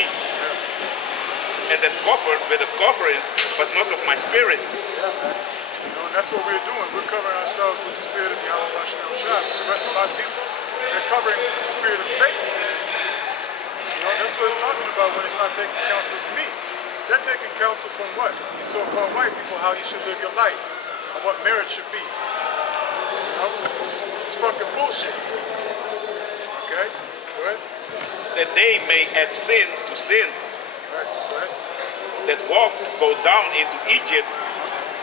and that cover with a covering, but not of my spirit. Yeah, man. You know, and that's what we're doing. We're covering ourselves with the spirit of Yahweh Bashem Yahushai. But the rest of our people, they're covering the spirit of Satan. You know, that's what it's talking about when it's not taking counsel from me. They're taking counsel from what? These so-called white people, how you should live your life, and what marriage should be. You know? It's fucking bullshit. Okay? Go ahead. That they may add sin to sin, All right, go ahead. that go down into Egypt,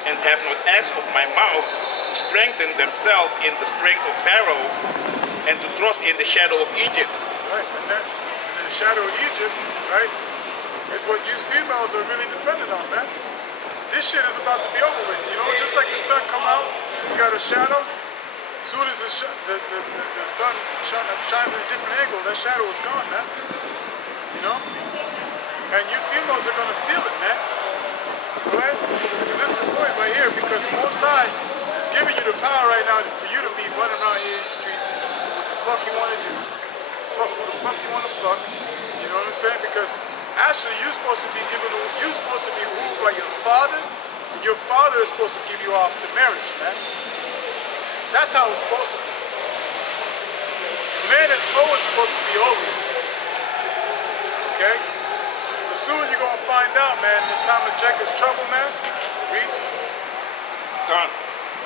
and have not asked of my mouth, to strengthen themselves in the strength of Pharaoh, and to trust in the shadow of Egypt. Right, and the shadow of Egypt, right, is what you females are really dependent on, man. This shit is about to be over with, you know? Just like the sun come out, you got a shadow. As soon as the sun shines at a different angle, that shadow is gone, man. You know? And you females are gonna feel it, man. Right? Because this is the point right here, because the Most High is giving you the power right now for you to be running around here in the streets, what the fuck you wanna do, fuck who the fuck you wanna fuck. You know what I'm saying? Because actually you're supposed to be ruled by your father, and your father is supposed to give you off to marriage, man. That's how it's supposed to be. Man is always supposed to be over it. Okay? But soon you're gonna find out, man, the time of Jacob's trouble, man. Read. God.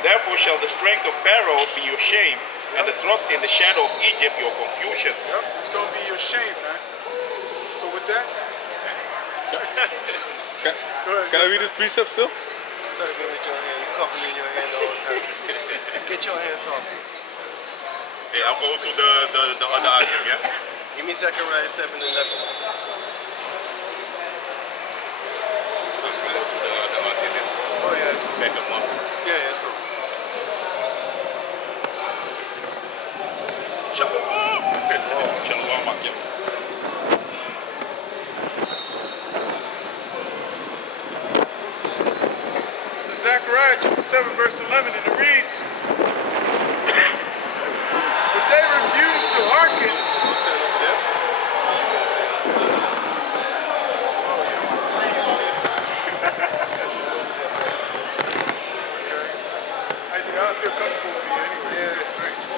Therefore shall the strength of Pharaoh be your shame, and the trust in the shadow of Egypt your confusion. Yep, it's gonna be your shame, man. So with that, Can I read this precept still? With your hand, you cuffing in your hand all the time. Get your hands off. Hey, I'll go to the other item, yeah? Give me Zechariah 7:11. Oh yeah, it's cool. Back up one. Yeah, it's cool. Shalom. Shalom, Makia. this is Zechariah chapter 7, verse 11, and it reads, but they refused to hearken. What's that over there? I don't feel comfortable with me anyway. Yeah, it's strange. The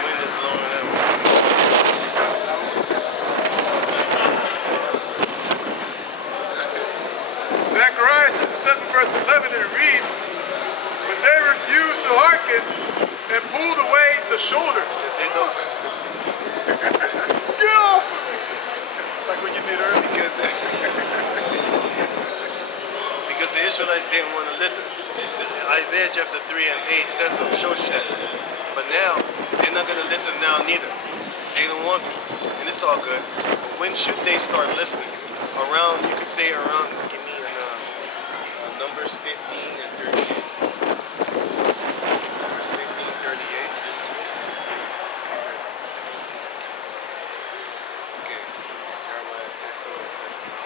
wind is blowing out. Because I was Zechariah chapter 7, verse 11, and it reads, but they refused to hearken and pulled away the shoulder. Because they know. Get off of me! Like what you did earlier. Because they Israelites didn't want to listen. Isaiah chapter 3 and 8 says so, shows you that. But now, they're not going to listen now neither. They don't want to. And it's all good. But when should they start listening? Around, you could say around, give me Numbers 15 and 38. Numbers 15, 38. Okay. Jeremiah says to it, says to it.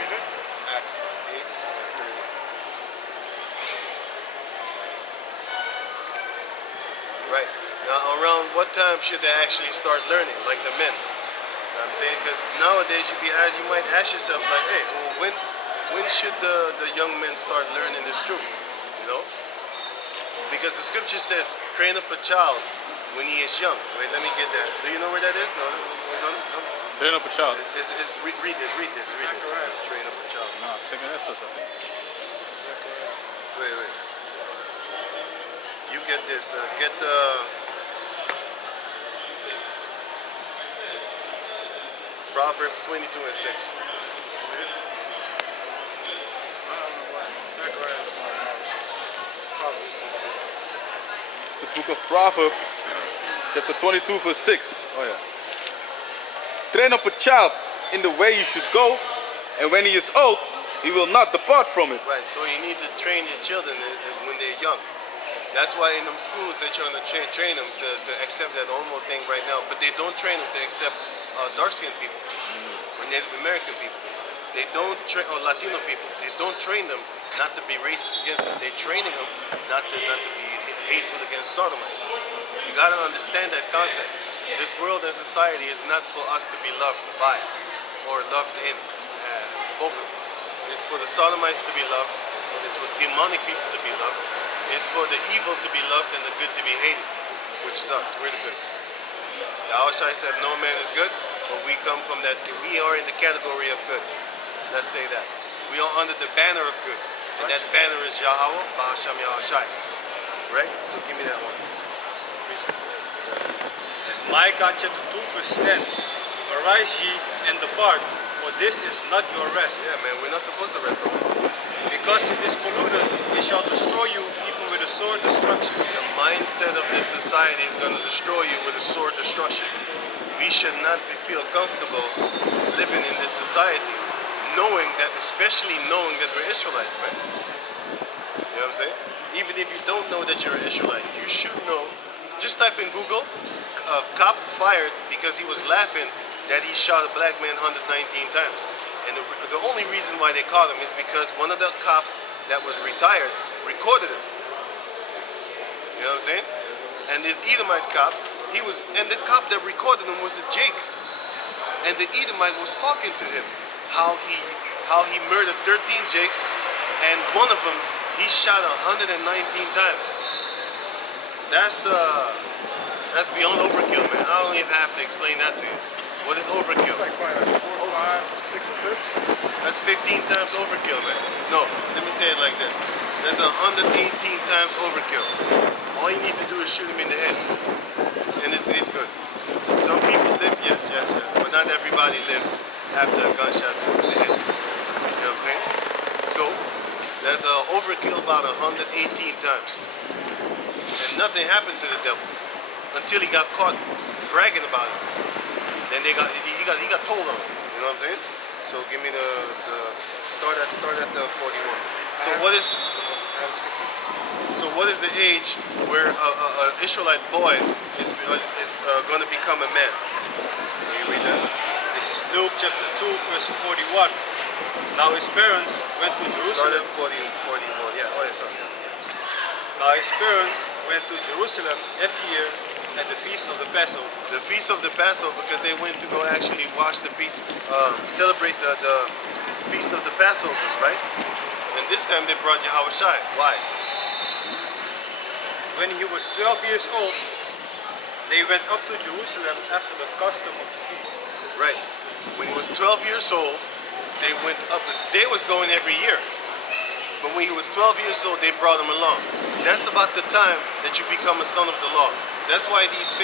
Read it. Acts 8 and 30. Right. Now, around what time should they actually start learning, like the men? You know what I'm saying? Because nowadays you might ask yourself, like, hey, well, when should the young men start learning this truth? You know? Because the scripture says, train up a child when he is young. Wait, let me get that. Do you know where that is? No. Train up a child. Read this. Train up a child. No, second Esdras, I think. Wait. You get this. Get Proverbs 22 and 6. It's the book of Proverbs, chapter 22, verse 6. Oh yeah. Train up a child in the way he should go, and when he is old, he will not depart from it. Right, so you need to train your children when they're young. That's why in them schools they're trying to train them to accept that homo thing right now, but they don't train them to accept dark-skinned people or Native American people. They don't train, or Latino people. They don't train them not to be racist against them. They're training them not to be hateful against sodomites. You gotta understand that concept. This world and society is not for us to be loved by or loved in. Both of them. It's for the sodomites to be loved. It's for demonic people to be loved. It's for the evil to be loved and the good to be hated, which is us. We're the good. Yahushua said no man is good, but we come from that. We are in the category of good. Let's say that. We are under the banner of good. And that banner is Yahweh, Bahasham Yahushai. Right? So give me that one. This is Micah chapter 2 verse 10. Arise ye and depart, for this is not your rest. Yeah, man, we're not supposed to rest, bro. Because it is polluted, it shall destroy you even with a sword destruction. The mindset of this society is going to destroy you with a sword destruction. We should not feel comfortable living in this society, especially knowing that we're Israelites, man. You know what I'm saying? Even if you don't know that you're an Israelite, you should know. Just type in Google, cop fired because he was laughing that he shot a black man 119 times. And the only reason why they caught him is because one of the cops that was retired recorded him. You know what I'm saying? And this Edomite cop, and the cop that recorded him was a Jake. And the Edomite was talking to him how he murdered 13 Jakes, and one of them he shot 119 times. That's beyond overkill, man. I don't even have to explain that to you. What is overkill? It's like probably like 4, 5, 6 clips. That's 15 times overkill, man. No, let me say it like this. That's 118 times overkill. All you need to do is shoot him in the head. And it's good. Some people live, yes, but not everybody lives after a gunshot in the head. You know what I'm saying? So, that's overkill about 118 times. And nothing happened to the devil until he got caught bragging about it. Then he got told on it. You know what I'm saying? So give me the start at the 41. So what is the age where a Israelite boy is going to become a man? Can you read that? This is Luke chapter 2 verse 41. Now his parents went to Start Jerusalem. at 41. Yeah. Oh yeah, sorry. Now his parents went to Jerusalem every year at the feast of the Passover. The feast of the Passover, because they went to go actually watch the feast, celebrate the feast of the Passovers, right? And this time they brought Yahushua. Why? When he was 12 years old, they went up to Jerusalem after the custom of the feast. Right. When he was 12 years old, they went up. They was going every year. But when he was 12 years old, they brought him along. That's about the time that you become a son of the law. That's why these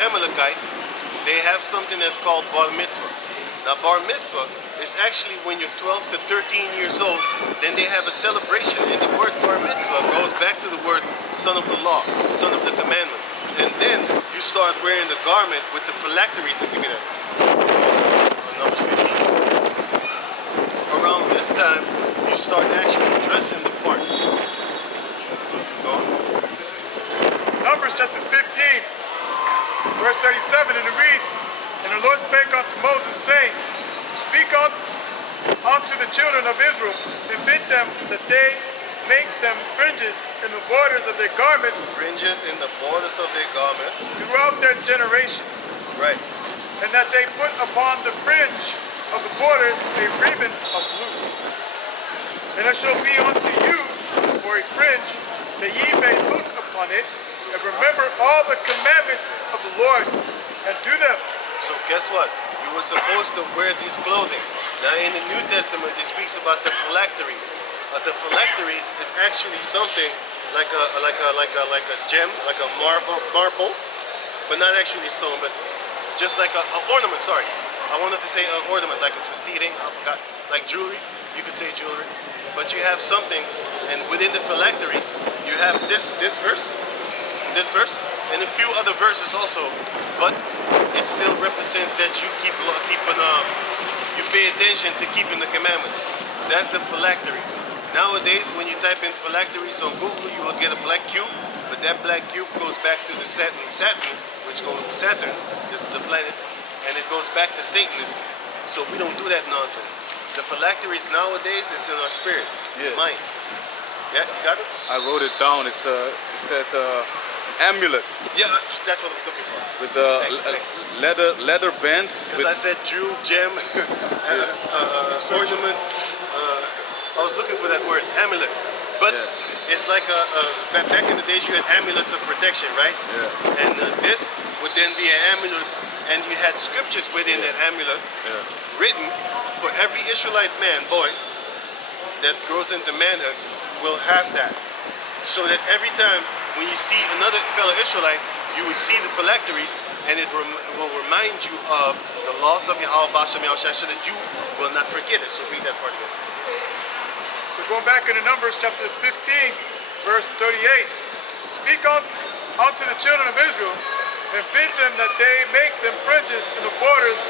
Amalekites, they have something that's called bar mitzvah. Now bar mitzvah is actually when you're 12 to 13 years old. Then they have a celebration, and the word bar mitzvah goes back to the word son of the law, son of the commandment. And then you start wearing the garment with the phylacteries. And give me that. Numbers 15. Around this time, you start actually dressing the part. Go on. This is Numbers chapter 15, verse 37, and it reads, And the Lord spake unto Moses, saying, Speak unto the children of Israel, and bid them that they make them fringes in the borders of their garments Fringes in the borders of their garments. throughout their generations, Right. and that they put upon the fringe of the borders a ribbon of blue. And it shall be unto you for a fringe, that ye may look upon it, and remember all the commandments of the Lord, and do them. So guess what? You were supposed to wear this clothing. Now in the New Testament, it speaks about the phylacteries. The phylacteries is actually something like a gem, like a marble, but not actually stone, but just like a ornament. Sorry, I wanted to say an ornament, like a seating. I forgot, like jewelry. You could say jewelry, but you have something, and within the phylacteries, you have this verse, and a few other verses also, but it still represents that you you pay attention to keeping the commandments. That's the phylacteries. Nowadays, when you type in phylacteries on Google, you will get a black cube, but that black cube goes back to the Saturn, which goes to Saturn. This is the planet, and it goes back to Satanism. So we don't do that nonsense. The phylacteries nowadays is in our spirit, mind. Yeah, you got it? I wrote it down. It said amulet Yeah, that's what I'm looking for. with the Thanks. leather bands. Because I said jewel, gem, ornament. I was looking for that word, amulet. But it's like back in the days you had amulets of protection, right? Yeah. And this would then be an amulet, and you had scriptures within that amulet written for every Israelite man, boy, that grows into manhood will have that. So that every time when you see another fellow Israelite, you would see the phylacteries, and it will remind you of the laws of Yahweh Bashem Yahushua, so that you will not forget it. So read that part again. So going back into Numbers chapter 15, verse 38, Speak unto the children of Israel, and bid them that they make them fringes in the borders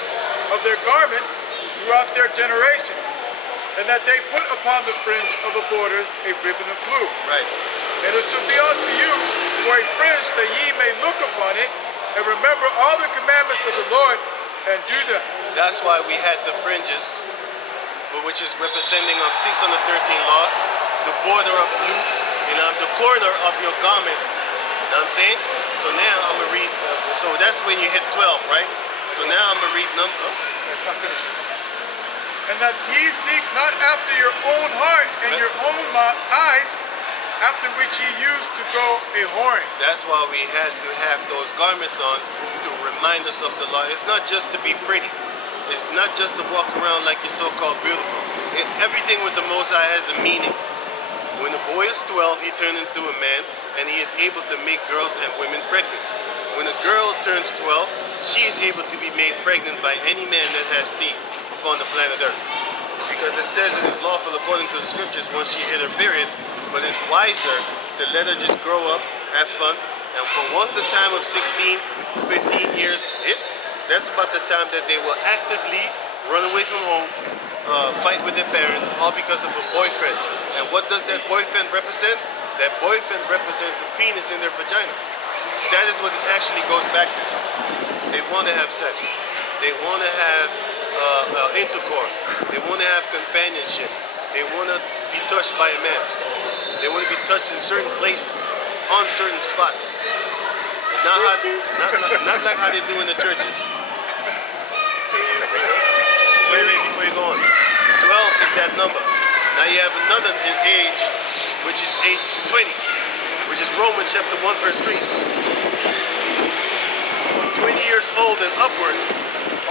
of their garments throughout their generations, and that they put upon the fringe of the borders a ribbon of blue. Right. And it shall be unto you for a fringe, that ye may look upon it, and remember all the commandments of the Lord, and do them. That's why we had the fringes, which is representing of 613 laws, the border of blue, and on the corner of your garment. You know what I'm saying? So now I'm going to read, so that's when you hit 12, right? So now I'm going to read number. That's not finished. And that ye seek not after your own heart and your own eyes, after which ye used to go a whoring. That's why we had to have those garments on to remind us of the law. It's not just to be pretty. It's not just to walk around like you're so-called beautiful. Everything with the Most High has a meaning. When a boy is 12, he turns into a man, and he is able to make girls and women pregnant. When a girl turns 12, she is able to be made pregnant by any man that has seed upon the planet Earth. Because it says it is lawful according to the scriptures once she hit her period, but it's wiser to let her just grow up, have fun, and for once the time of 16, 15 years hits, that's about the time that they will actively run away from home, fight with their parents, all because of a boyfriend. And what does that boyfriend represent? That boyfriend represents a penis in their vagina. That is what it actually goes back to. They want to have sex. They want to have intercourse. They want to have companionship. They want to be touched by a man. They want to be touched in certain places, on certain spots. And not like how they do in the churches. Wait, before you go on. 12 is that number. Now you have another age, which is 20, which is Romans chapter 1, verse 3. From 20 years old and upward,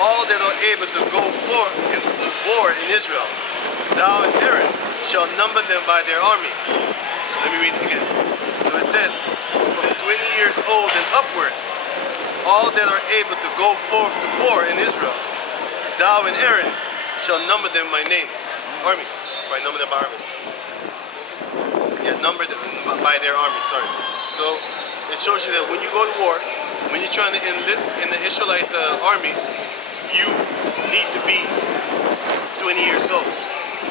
all that are able to go forth in war in Israel, thou and Aaron shall number them by their armies. So let me read it again. So it says, from 20 years old and upward, all that are able to go forth to war in Israel, thou and Aaron shall number them by names, armies, by number them by armies. Yeah, number them by their armies, sorry. So it shows you that when you go to war, when you're trying to enlist in the Israelite army, you need to be 20 years old.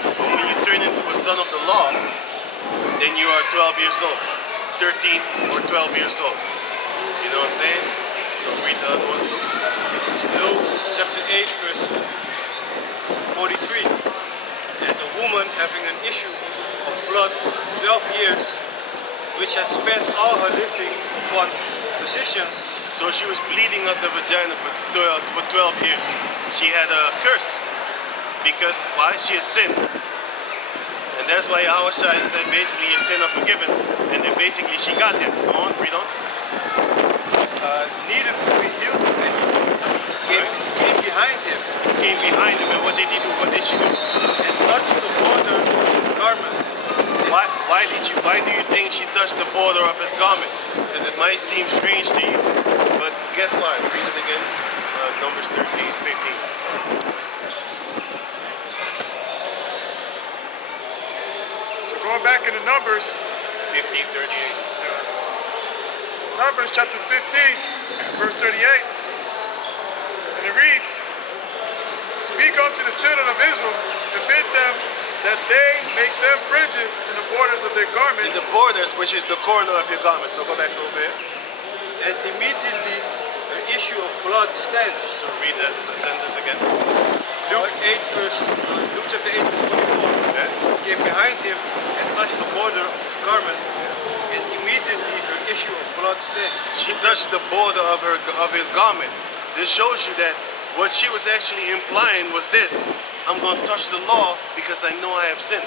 But when you turn into a son of the law, then you are 12 years old, 13 or 12 years old. You know what I'm saying? So read the other one. This is Luke chapter 8 verse 43. And a woman having an issue of blood 12 years, which had spent all her living upon physicians. So she was bleeding out the vagina for 12 years. She had a curse. Because why? She has sinned. And that's why Yahushua said basically your sin are forgiven. And then basically she got there. Go on, read on. Neither could be healed of any. Came behind him Came behind him, and what did he do? What did she do? and touched the border of his garment. Why do you think she touched the border of his garment? Because it might seem strange to you. But guess what? Read it again. Numbers 13, 15. So going back into Numbers, 15, 38. Numbers chapter 15, verse 38. And it reads, Speak unto the children of Israel and bid them that they make them fringes in the borders of their In garments. the borders, which is the corner of your garment. So go back over here. And immediately an issue of blood stench. So read that sentence again. Luke chapter 8 verse 44. Okay. Came behind him and touched the border of his garment, and immediately her issue of blood stench. She touched the border of his garment. This shows you that what she was actually implying was this: I'm going to touch the law because I know I have sinned.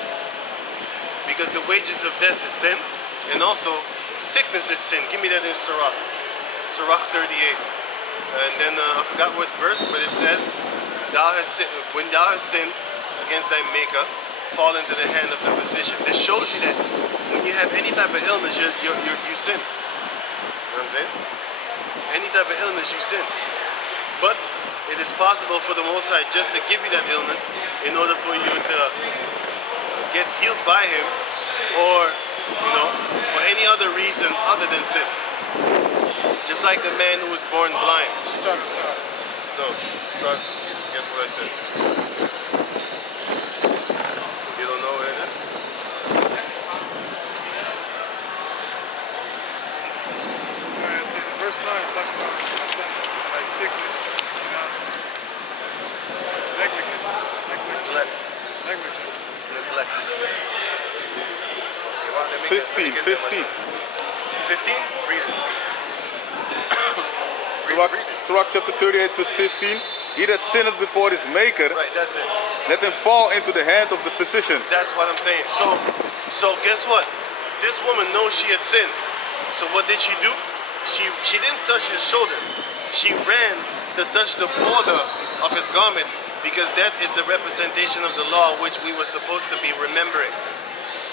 Because the wages of death is sin, and also sickness is sin. Give me that in Sirach. Sirach 38. And then I forgot what verse, but it says, when thou hast sinned against thy maker, fall into the hand of the physician. This shows you that when you have any type of illness, you sin. You know what I'm saying? Any type of illness, you sin. But it is possible for the Most High just to give you that illness in order for you to get healed by Him, or for any other reason other than sin. Just like the man who was born blind. Just start at the top. No, start. Get what I said. You don't know where it is? Verse 9 talks about my sickness, negligent. Neglect. Neglect. Okay, well, let me 15, get 15. 15? Read it. Sirach chapter 38 verse 15. He that sinneth before his maker, Right, that's it. let him fall into the hand of the physician. That's what I'm saying. So guess what? This woman knows she had sinned. So what did she do? She didn't touch his shoulder. She ran to touch the border of his garment, because that is the representation of the law which we were supposed to be remembering.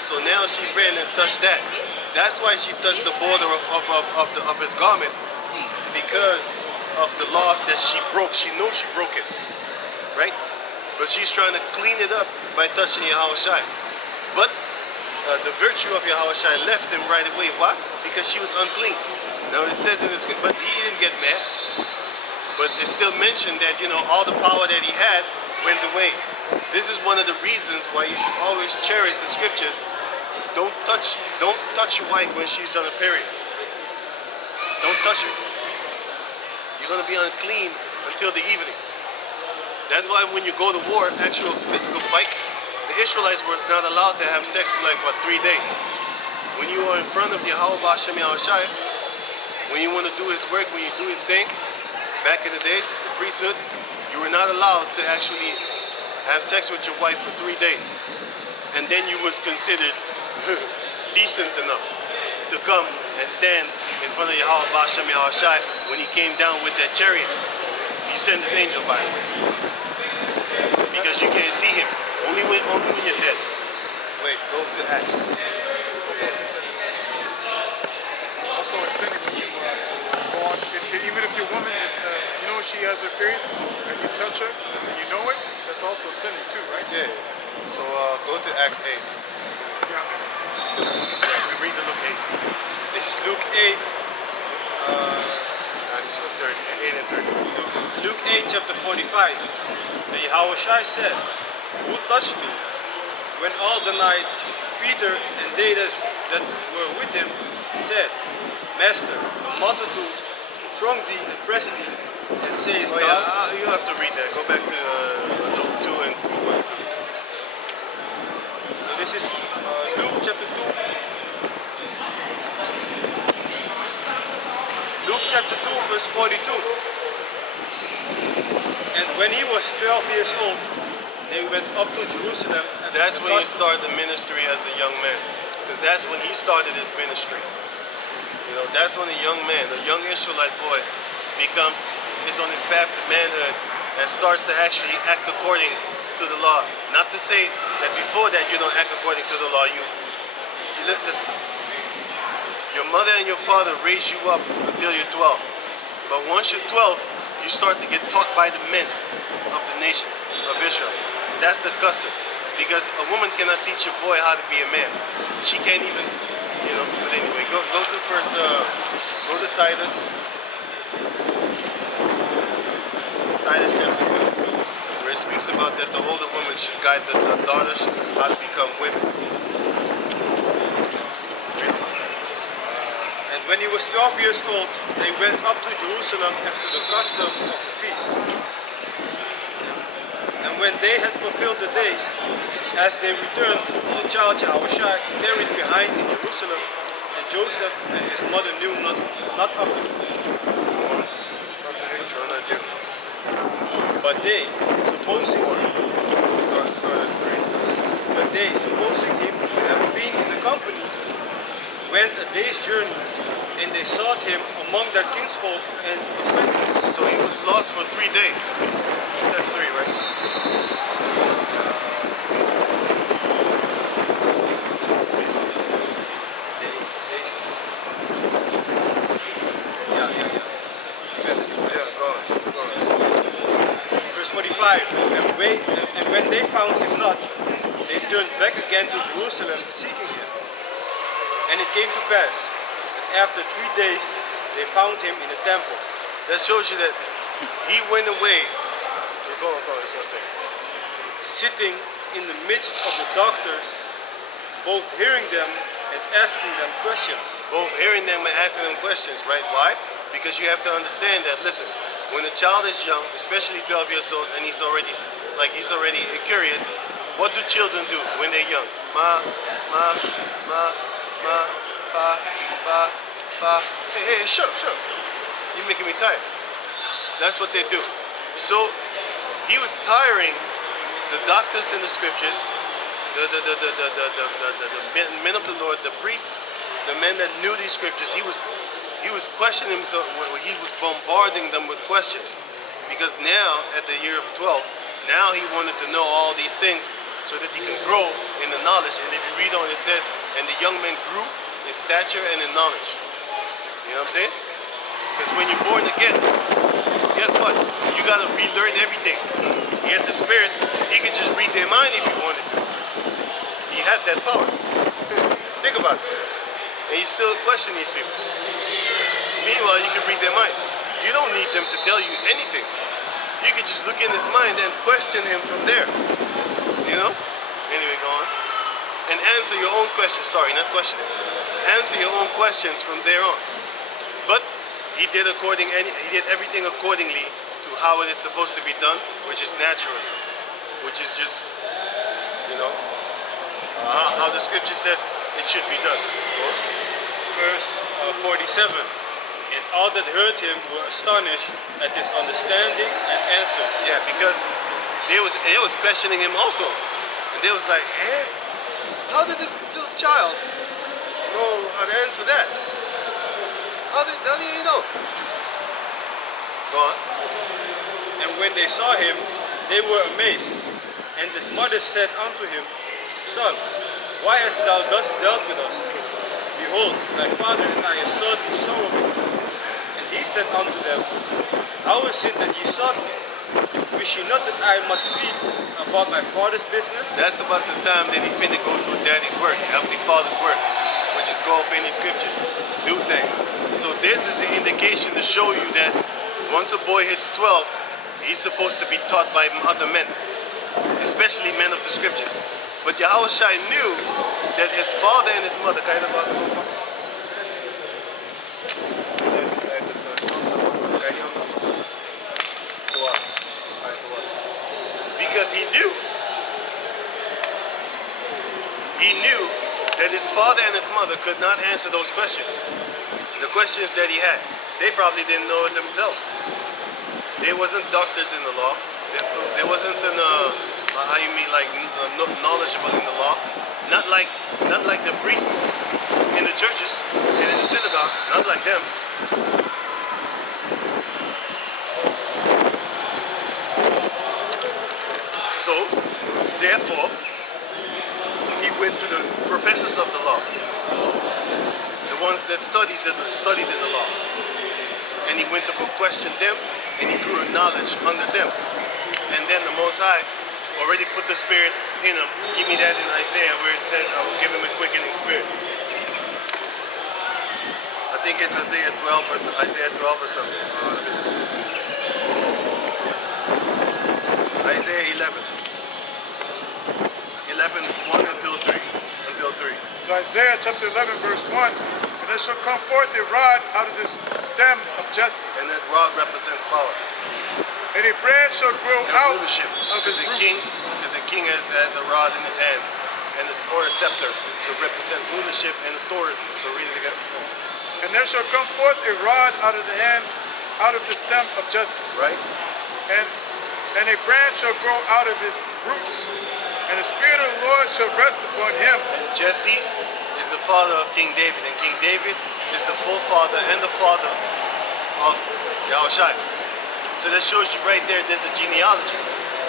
So now she ran and touched that. That's why she touched the border of his garment, because of the laws that she broke. She knows she broke it, right? But she's trying to clean it up by touching Yahushua. But the virtue of Yahushua left him right away. Why? Because she was unclean. Now it says in this, but he didn't get mad. But it's still mentioned that, all the power that he had went away. This is one of the reasons why you should always cherish the scriptures. Don't touch your wife when she's on a period. Don't touch her. You're going to be unclean until the evening. That's why when you go to war, actual physical fight, the Israelites were not allowed to have sex for 3 days. When you are in front of Yahweh B'Shem Yahushai, when you want to do his work, when you do his thing, back in the days, the priesthood, you were not allowed to actually have sex with your wife for 3 days. And then you was considered decent enough to come and stand in front of Yahweh B'Shem Yahushai when he came down with that chariot. He sent his angel by the way. Because you can't see him. Only when you're dead. Wait, go to Acts. Also, it's sinning when you go on. Even if your woman is, know she has her period and you touch her and you know it, that's also sinning too, right? Yeah. So go to Acts 8. Yeah. We read the Luke 8. It's Luke 8. Acts 8 and 30. Luke 8, chapter 45. And Yahushua said, "Who touched me?" When all denied, Peter and they that were with him said, "Master, a multitude throng thee and press thee, and sayest Oh thou..." yeah, you have to read that. Go back to Luke 2 and 2. So this is Luke chapter 2. Luke chapter 2, verse 42. And when he was 12 years old, they went up to Jerusalem. That's when you start the ministry as a young man. Because that's when he started his ministry. You know, that's when a young man, a young Israelite boy, is on his path to manhood and starts to actually act according to the law. Not to say that before that you don't act according to the law. Listen, your mother and your father raised you up until you're 12. But once you're 12, you start to get taught by the men of the nation of Israel. That's the custom. Because a woman cannot teach a boy how to be a man. She can't even, but anyway, go to first, go to Titus. Titus chapter 2, where it speaks about that the older woman should guide the daughters how to become women. And when he was 12 years old, they went up to Jerusalem after the custom of the feast. And when they had fulfilled the days, as they returned, the child Yahushua tarried behind in Jerusalem, and Joseph and his mother knew not of him. But they, supposing him to have been in the company, went a day's journey, and they sought him among their kinsfolk and acquaintance. So he was lost for 3 days. It says 3, right? Verse 45, and when they found him not, they turned back again to Jerusalem seeking him. And it came to pass that after 3 days they found him in the temple. That shows you that he went away. Go on, it's gonna say. Sitting in the midst of the doctors, both hearing them and asking them questions. Both hearing them and asking them questions, right? Why? Because you have to understand that, listen, when a child is young, especially 12 years old, and he's already curious, what do children do when they're young? Ma, ma, ma, ma, pa, pa, pa. Hey, shut up. You're making me tired. That's what they do. So he was tiring the doctors in the scriptures, the men of the Lord, the priests, the men that knew these scriptures. He was questioning himself. He was bombarding them with questions, because now at the year of 12, now he wanted to know all these things so that he can grow in the knowledge. And if you read on, it says, and the young man grew in stature and in knowledge. You know what I'm saying? Because when you're born again, guess what? You gotta relearn everything. He had the Spirit. He could just read their mind if he wanted to. He had that power. Think about it. And you still question these people. Meanwhile, you can read their mind. You don't need them to tell you anything. You could just look in his mind and question him from there. You know? Anyway, go on. And answer your own questions. Sorry, not question him. Answer your own questions from there on. But he did everything accordingly to how it is supposed to be done, which is naturally, which is just, how the scripture says it should be done. Verse 47, and all that heard him were astonished at his understanding and answers. Yeah, because they was questioning him also, and they was like, "Hey, how did this little child know how to answer that? How do you know?" Go on. And when they saw him, they were amazed. And his mother said unto him, Son, why hast thou thus dealt with us? Behold, thy father and I have sought thee sorrowing. And he he said unto them, how is it that ye sought me? Wish ye not that I must be about my father's business? That's about the time that he finna go do daddy's work, Heavenly Father's work, which is go up in these scriptures, do things. So this is an indication to show you that once a boy hits 12, he's supposed to be taught by other men, especially men of the scriptures. But Yahushua knew that his father and his mother, because he knew that his father and his mother could not answer those questions. The questions that he had, they probably didn't know it themselves. There wasn't doctors in the law. There wasn't an how you mean, like knowledgeable in the law. Not like the priests in the churches and in the synagogues. Not like them. So, therefore, he went to the professors of the law, the ones that studied in the law, and he went to question them, and he grew in knowledge under them. And then the Most High already put the Spirit in him. Give me that in Isaiah where it says, I will give him a quickening spirit. I think it's Isaiah 12 or something. Let me see. Isaiah 11. 1 until 3. So Isaiah chapter 11 verse 1, and there shall come forth a rod out of this stem of Jesse, And that rod represents power. and a branch shall grow And out rulership. of his roots. Because a king has a rod in his hand, and or a scepter to represent rulership and authority. So read it again. And there shall come forth a rod out of the hand, out of the stem of Jesse, Right? and a branch shall grow out of his roots, and the Spirit of the Lord shall rest upon him. And Jesse is the father of King David, and King David is the full father and the father of Yahushua. So that shows you right there's a genealogy.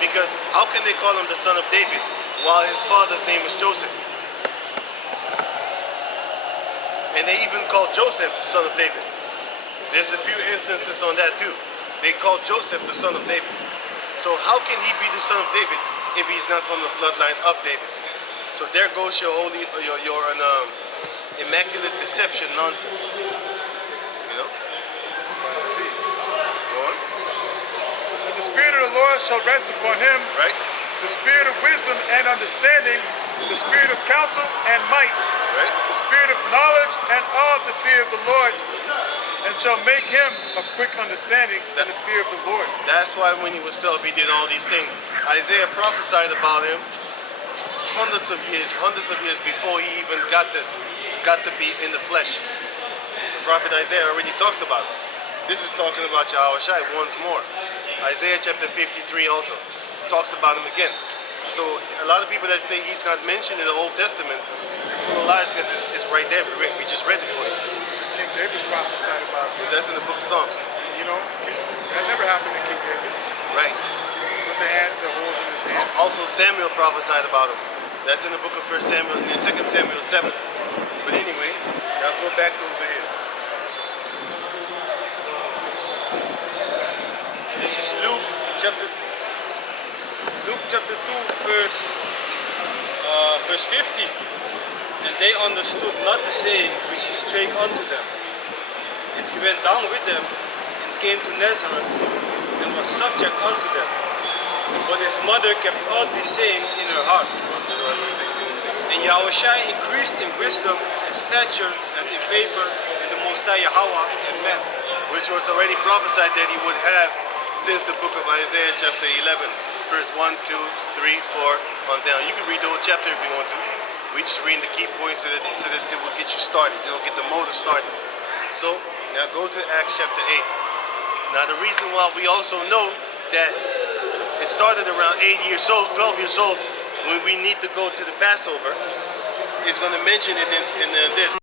Because how can they call him the son of David while his father's name is Joseph? And they even call Joseph the son of David. There's a few instances on that too. They call Joseph the son of David. So how can he be the son of David if he's not from the bloodline of David? So there goes your immaculate deception nonsense. You know? Go on. And the Spirit of the Lord shall rest upon him, Right? the Spirit of wisdom and understanding, the Spirit of counsel and might, Right? the Spirit of knowledge and of the fear of the Lord, and shall make him of quick understanding in the fear of the Lord. That's why when he was 12, he did all these things. Isaiah prophesied about him hundreds of years before he even got to be in the flesh. The prophet Isaiah already talked about it. This is talking about Yahushua once more. Isaiah chapter 53 also talks about him again. So a lot of people that say he's not mentioned in the Old Testament, you're full of lies because it's right there. We just read it for you. King David prophesied about But that's in the book of Psalms. that never happened to King David, Right. with the holes in his hands. Also Samuel prophesied about him. That's in the book of 1 Samuel and 2 Samuel 7. But anyway, now go back over here. This is Luke chapter 2, verse 50. And they understood not the saying which he spake unto them. And he went down with them and came to Nazareth and was subject unto them. But his mother kept all these sayings in her heart. And Yahushua increased in wisdom and stature and in favor in the Most High Yahweh and men. Which was already prophesied that he would have since the book of Isaiah chapter 11, verse 1, 2, 3, 4 on down. You can read the whole chapter if you want to. We just read the key points so that it will get you started. It will get the motor started. So now go to Acts chapter 8. Now the reason why we also know that it started around 8 years old, 12 years old, when we need to go to the Passover, is going to mention it in this.